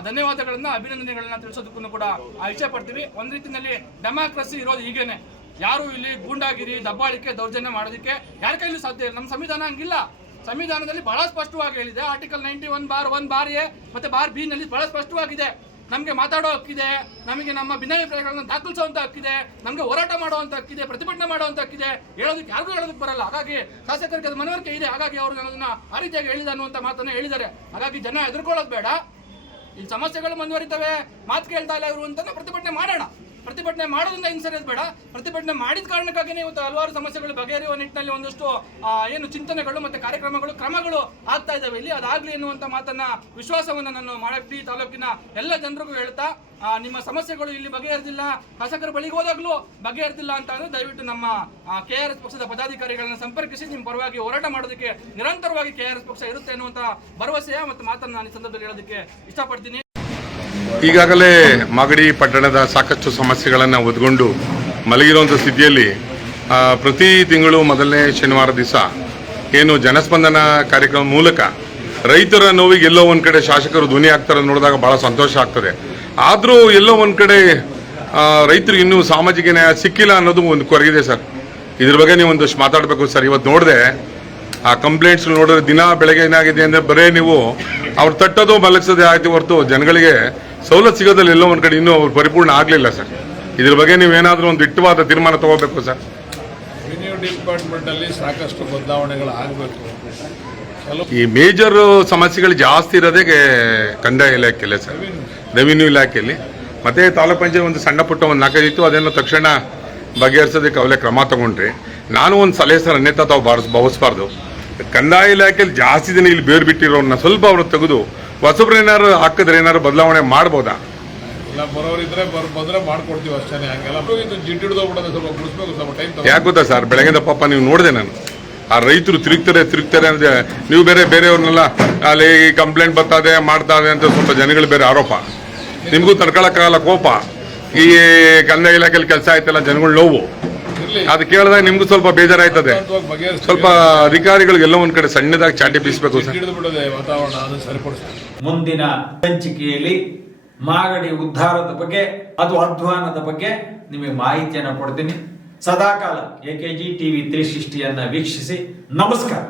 ಧನ್ಯವಾದಗಳನ್ನ ಅಭಿನಂದನೆಗಳನ್ನ ತಿಳಿಸೋದಕ್ಕೂ ಕೂಡ ಇಚ್ಛೆ ಪಡ್ತೀವಿ. ಒಂದ್ ರೀತಿಯಲ್ಲಿ ಡೆಮಾಕ್ರಸಿ ಇರೋದು ಹೀಗೇನೆ. ಯಾರು ಇಲ್ಲಿ ಗೂಂಡಾಗಿರಿ, ದಬ್ಬಾಳಿಕೆ, ದೌರ್ಜನ್ಯ ಮಾಡೋದಕ್ಕೆ ಯಾರ ಕೈಲೂ ಸಾಧ್ಯ ಇಲ್ಲ. ನಮ್ಮ ಸಂವಿಧಾನ ಹಂಗಿಲ್ಲ. ಸಂವಿಧಾನದಲ್ಲಿ ಬಹಳ ಸ್ಪಷ್ಟವಾಗಿ ಹೇಳಿದೆ. ಆರ್ಟಿಕಲ್ 91(1)(a) ಮತ್ತೆ (b) ನಲ್ಲಿ ಬಹಳ ಸ್ಪಷ್ಟವಾಗಿದೆ. ನಮಗೆ ಮಾತಾಡೋ ಹಕ್ಕಿದೆ, ನಮಗೆ ನಮ್ಮ ಭಿನ್ನಾಭಿಪ್ರಾಯಗಳನ್ನು ದಾಖಲಿಸುವಂತ ಹಕ್ಕಿದೆ, ನಮಗೆ ಹೋರಾಟ ಮಾಡುವಂತ ಹಕ್ಕಿದೆ, ಪ್ರತಿಭಟನೆ ಮಾಡುವಂತ ಹಕ್ಕಿದೆ. ಯಾರಿಗೂ ಹೇಳೋದಕ್ಕೆ ಬರಲ್ಲ. ಹಾಗಾಗಿ ಶಾಸಕರಿಗೆ ಅದು ಮನವರಿಕೆ ಇದೆ. ಹಾಗಾಗಿ ಅವರು ಅದನ್ನ ಆ ರೀತಿಯಾಗಿ ಹೇಳಿದ ಅನ್ನುವಂತ ಮಾತನ್ನ ಹೇಳಿದ್ದಾರೆ. ಹಾಗಾಗಿ ಜನ ಎದುರ್ಕೊಳ್ಳೋದು ಬೇಡ. ಈ ಸಮಸ್ಯೆಗಳು ಮುಂದುವರಿತವೆ, ಮಾತು ಕೇಳ್ತಾ ಇಲ್ಲ ಇವರು ಅಂತ ಪ್ರತಿಭಟನೆ ಮಾಡೋಣ. ಪ್ರತಿಭಟನೆ ಮಾಡೋದ್ರಿಂದ ಹಿಂಸರಿಯೋದು ಬೇಡ. ಪ್ರತಿಭಟನೆ ಮಾಡಿದ ಕಾರಣಕ್ಕಾಗಿಯೇ ಇವತ್ತು ಹಲವಾರು ಸಮಸ್ಯೆಗಳು ಬಗೆಹರಿಯುವ ನಿಟ್ಟಿನಲ್ಲಿ ಒಂದಷ್ಟು ಏನು ಚಿಂತನೆಗಳು ಮತ್ತೆ ಕ್ರಮಗಳು ಆಗ್ತಾ ಇದ್ದಾವೆ ಇಲ್ಲಿ. ಅದಾಗ್ಲಿ ಎನ್ನುವಂತ ಮಾತನ್ನ ವಿಶ್ವಾಸವನ್ನ ನಾನು ಮಾಳಪ್ಪ ತಾಲೂಕಿನ ಎಲ್ಲ ಜನರಿಗೂ ಹೇಳ್ತಾ, ನಿಮ್ಮ ಸಮಸ್ಯೆಗಳು ಇಲ್ಲಿ ಬಗೆಹರಿದಿಲ್ಲ, ಶಾಸಕರ ಬಳಿಗೆ ಹೋದಾಗ್ಲೂ ಬಗೆಹರಿದಿಲ್ಲ ಅಂತ ಅಂದ್ರೆ ದಯವಿಟ್ಟು ನಮ್ಮ KRS ಪಕ್ಷದ ಪದಾಧಿಕಾರಿಗಳನ್ನ ಸಂಪರ್ಕಿಸಿ ನಿಮ್ಮ ಪರವಾಗಿ ಹೋರಾಟ ಮಾಡೋದಕ್ಕೆ ನಿರಂತರವಾಗಿ KRS ಪಕ್ಷ ಇರುತ್ತೆ ಅನ್ನುವಂತ ಭರವಸೆಯ ಮತ್ತು ಮಾತನ್ನ ನಾನು ಈ ಸಂದರ್ಭದಲ್ಲಿ ಹೇಳೋದಕ್ಕೆ ಇಷ್ಟಪಡ್ತೀನಿ. ಈಗಾಗಲೇ ಮಾಗಡಿ ಪಟ್ಟಣದ ಸಾಕಷ್ಟು ಸಮಸ್ಯೆಗಳನ್ನು ಒದ್ಕೊಂಡು ಮಲಗಿರುವಂಥ ಸ್ಥಿತಿಯಲ್ಲಿ ಪ್ರತಿ ತಿಂಗಳು ಮೊದಲನೇ ಶನಿವಾರ ದಿವಸ ಏನು ಜನಸ್ಪಂದನ ಕಾರ್ಯಕ್ರಮ ಮೂಲಕ ರೈತರ ನೋವಿಗೆ ಎಲ್ಲೋ ಒಂದು ಕಡೆ ಶಾಸಕರು ಧ್ವನಿ ಆಗ್ತಾರೆ ನೋಡಿದಾಗ ಭಾಳ ಸಂತೋಷ ಆಗ್ತದೆ. ಆದರೂ ಎಲ್ಲೋ ಒಂದು ಕಡೆ ರೈತರಿಗೆ ಇನ್ನೂ ಸಾಮಾಜಿಕ ನ್ಯಾಯ ಸಿಕ್ಕಿಲ್ಲ ಅನ್ನೋದು ಒಂದು ಕೊರಗಿದೆ ಸರ್. ಇದ್ರ ಬಗ್ಗೆ ನೀವು ಒಂದಷ್ಟು ಮಾತಾಡಬೇಕು ಸರ್. ಇವತ್ತು ನೋಡಿದೆ ಆ ಕಂಪ್ಲೇಂಟ್ಸ್ ನೋಡಿದ್ರೆ ದಿನ ಬೆಳಗ್ಗೆ ಏನಾಗಿದೆ ಅಂದರೆ ಬರೇ ನೀವು ಅವ್ರು ತಟ್ಟೋದು ಮಲಗಿಸೋದೇ ಆಯ್ತು ಹೊರತು ಜನಗಳಿಗೆ ಸವಲತ್ತು ಸಿಗೋದಲ್ಲಿ ಎಲ್ಲೋ ಒಂದು ಕಡೆ ಇನ್ನೂ ಅವ್ರು ಪರಿಪೂರ್ಣ ಆಗಲಿಲ್ಲ ಸರ್. ಇದ್ರ ಬಗ್ಗೆ ನೀವೇನಾದರೂ ಒಂದು ದಿಟ್ಟವಾದ ತೀರ್ಮಾನ ತಗೋಬೇಕು ಸರ್. ರೆವಿನ್ಯೂ ಡಿಪಾರ್ಟ್ಮೆಂಟ್ ಅಲ್ಲಿ ಸಾಕಷ್ಟು ಬದಲಾವಣೆಗಳು ಆಗಬೇಕು. ಈ ಮೇಜರ್ ಸಮಸ್ಯೆಗಳು ಜಾಸ್ತಿ ಇರೋದೇ ಕಂದಾಯ ಇಲಾಖೆಯಲ್ಲೇ ಸರ್, ರೆವಿನ್ಯೂ ಇಲಾಖೆಯಲ್ಲಿ. ಮತ್ತೆ ತಾಲೂಕ್ ಪಂಚಾಯತ್ ಒಂದು ಸಣ್ಣ ಪುಟ್ಟ ಒಂದು 4 ಇತ್ತು, ಅದನ್ನು ತಕ್ಷಣ ಬಗೆಹರಿಸೋದಕ್ಕೆ ಅವಲೇ ಕ್ರಮ ತಗೊಂಡ್ರಿ. ನಾನು ಒಂದು ಸಲಹೆ ಸರ್, ಅನ್ಯತಾ ತಾವು ಭಾವಿಸಬಾರ್ದು. ಕಂದಾಯ ಇಲಾಖೆಯಲ್ಲಿ ಜಾಸ್ತಿ ದಿನ ಇಲ್ಲಿ ಬೇರು ಬಿಟ್ಟಿರೋನ್ನ ಸ್ವಲ್ಪ ಅವ್ರನ್ನ ತೆಗೆದು ಹೊಸಬ್ರು ಏನಾದ್ರು ಹಾಕಿದ್ರೆ ಏನಾದ್ರು ಬದಲಾವಣೆ ಮಾಡ್ಬೋದಾ? ಇಲ್ಲ, ಬರೋರಿದ್ರೆ ಬಂದ್ರೆ ಮಾಡ್ಕೊಡ್ತೀವಿ ಅಷ್ಟೇ. ಹಂಗೆಲ್ಲ ಇದು ಜಿಡ್ಡು ಹಿಡಿದೋಗ್ಬಿಡೋದು, ಸ್ವಲ್ಪ ಗುಡಿಸ್ಬೇಕು, ಸ್ವಲ್ಪ ಟೈಮ್. ಯಾಕೆ ಗೊತ್ತಾ ಸರ್, ಬೆಳಗಿಂದ ಪಾಪ ನೀವು ನೋಡಿದೆ ನಾನು, ಆ ರೈತರು ತಿರುಗ್ತಾರೆ ಅಂದ್ರೆ ನೀವು ಬೇರೆಯವ್ರನ್ನೆಲ್ಲ ಅಲ್ಲಿ ಕಂಪ್ಲೇಂಟ್ ಬರ್ತಾದೆ ಮಾಡ್ತಾರೆ ಅಂತ ಸ್ವಲ್ಪ ಜನಗಳು ಬೇರೆ ಆರೋಪ. ನಿಮಗೂ ತಡ್ಕೊಳಕ್ಕಾಗಲ್ಲ ಕೋಪ. ಈ ಕಂದಾಯ ಇಲಾಖೆಯಲ್ಲಿ ಕೆಲಸ ಆಯ್ತಲ್ಲ, ಜನಗಳು ನೋವು ಅದು ಕೇಳಿದಾಗ ನಿಮ್ಗೂ ಸ್ವಲ್ಪ ಬೇಜಾರಾಯ್ತದೆ. ಸ್ವಲ್ಪ ಅಧಿಕಾರಿಗಳಿಗೆಲ್ಲ ಒಂದ್ ಕಡೆ ಸಣ್ಣದಾಗಿ ಚಾಟಿ ಬೀಸಬೇಕು ಸರ್. ಮುಂದಿನ ಸಂಚಿಕೆಯಲ್ಲಿ ಮಾಗಡಿ ಉದ್ಧಾರದ ಬಗ್ಗೆ, ಅದು ಅಧ್ವಾನದ ಬಗ್ಗೆ ನಿಮಗೆ ಮಾಹಿತಿಯನ್ನು ಕೊಡ್ತೀನಿ. ಸದಾಕಾಲ AKG TV 360 ವೀಕ್ಷಿಸಿ. ನಮಸ್ಕಾರ.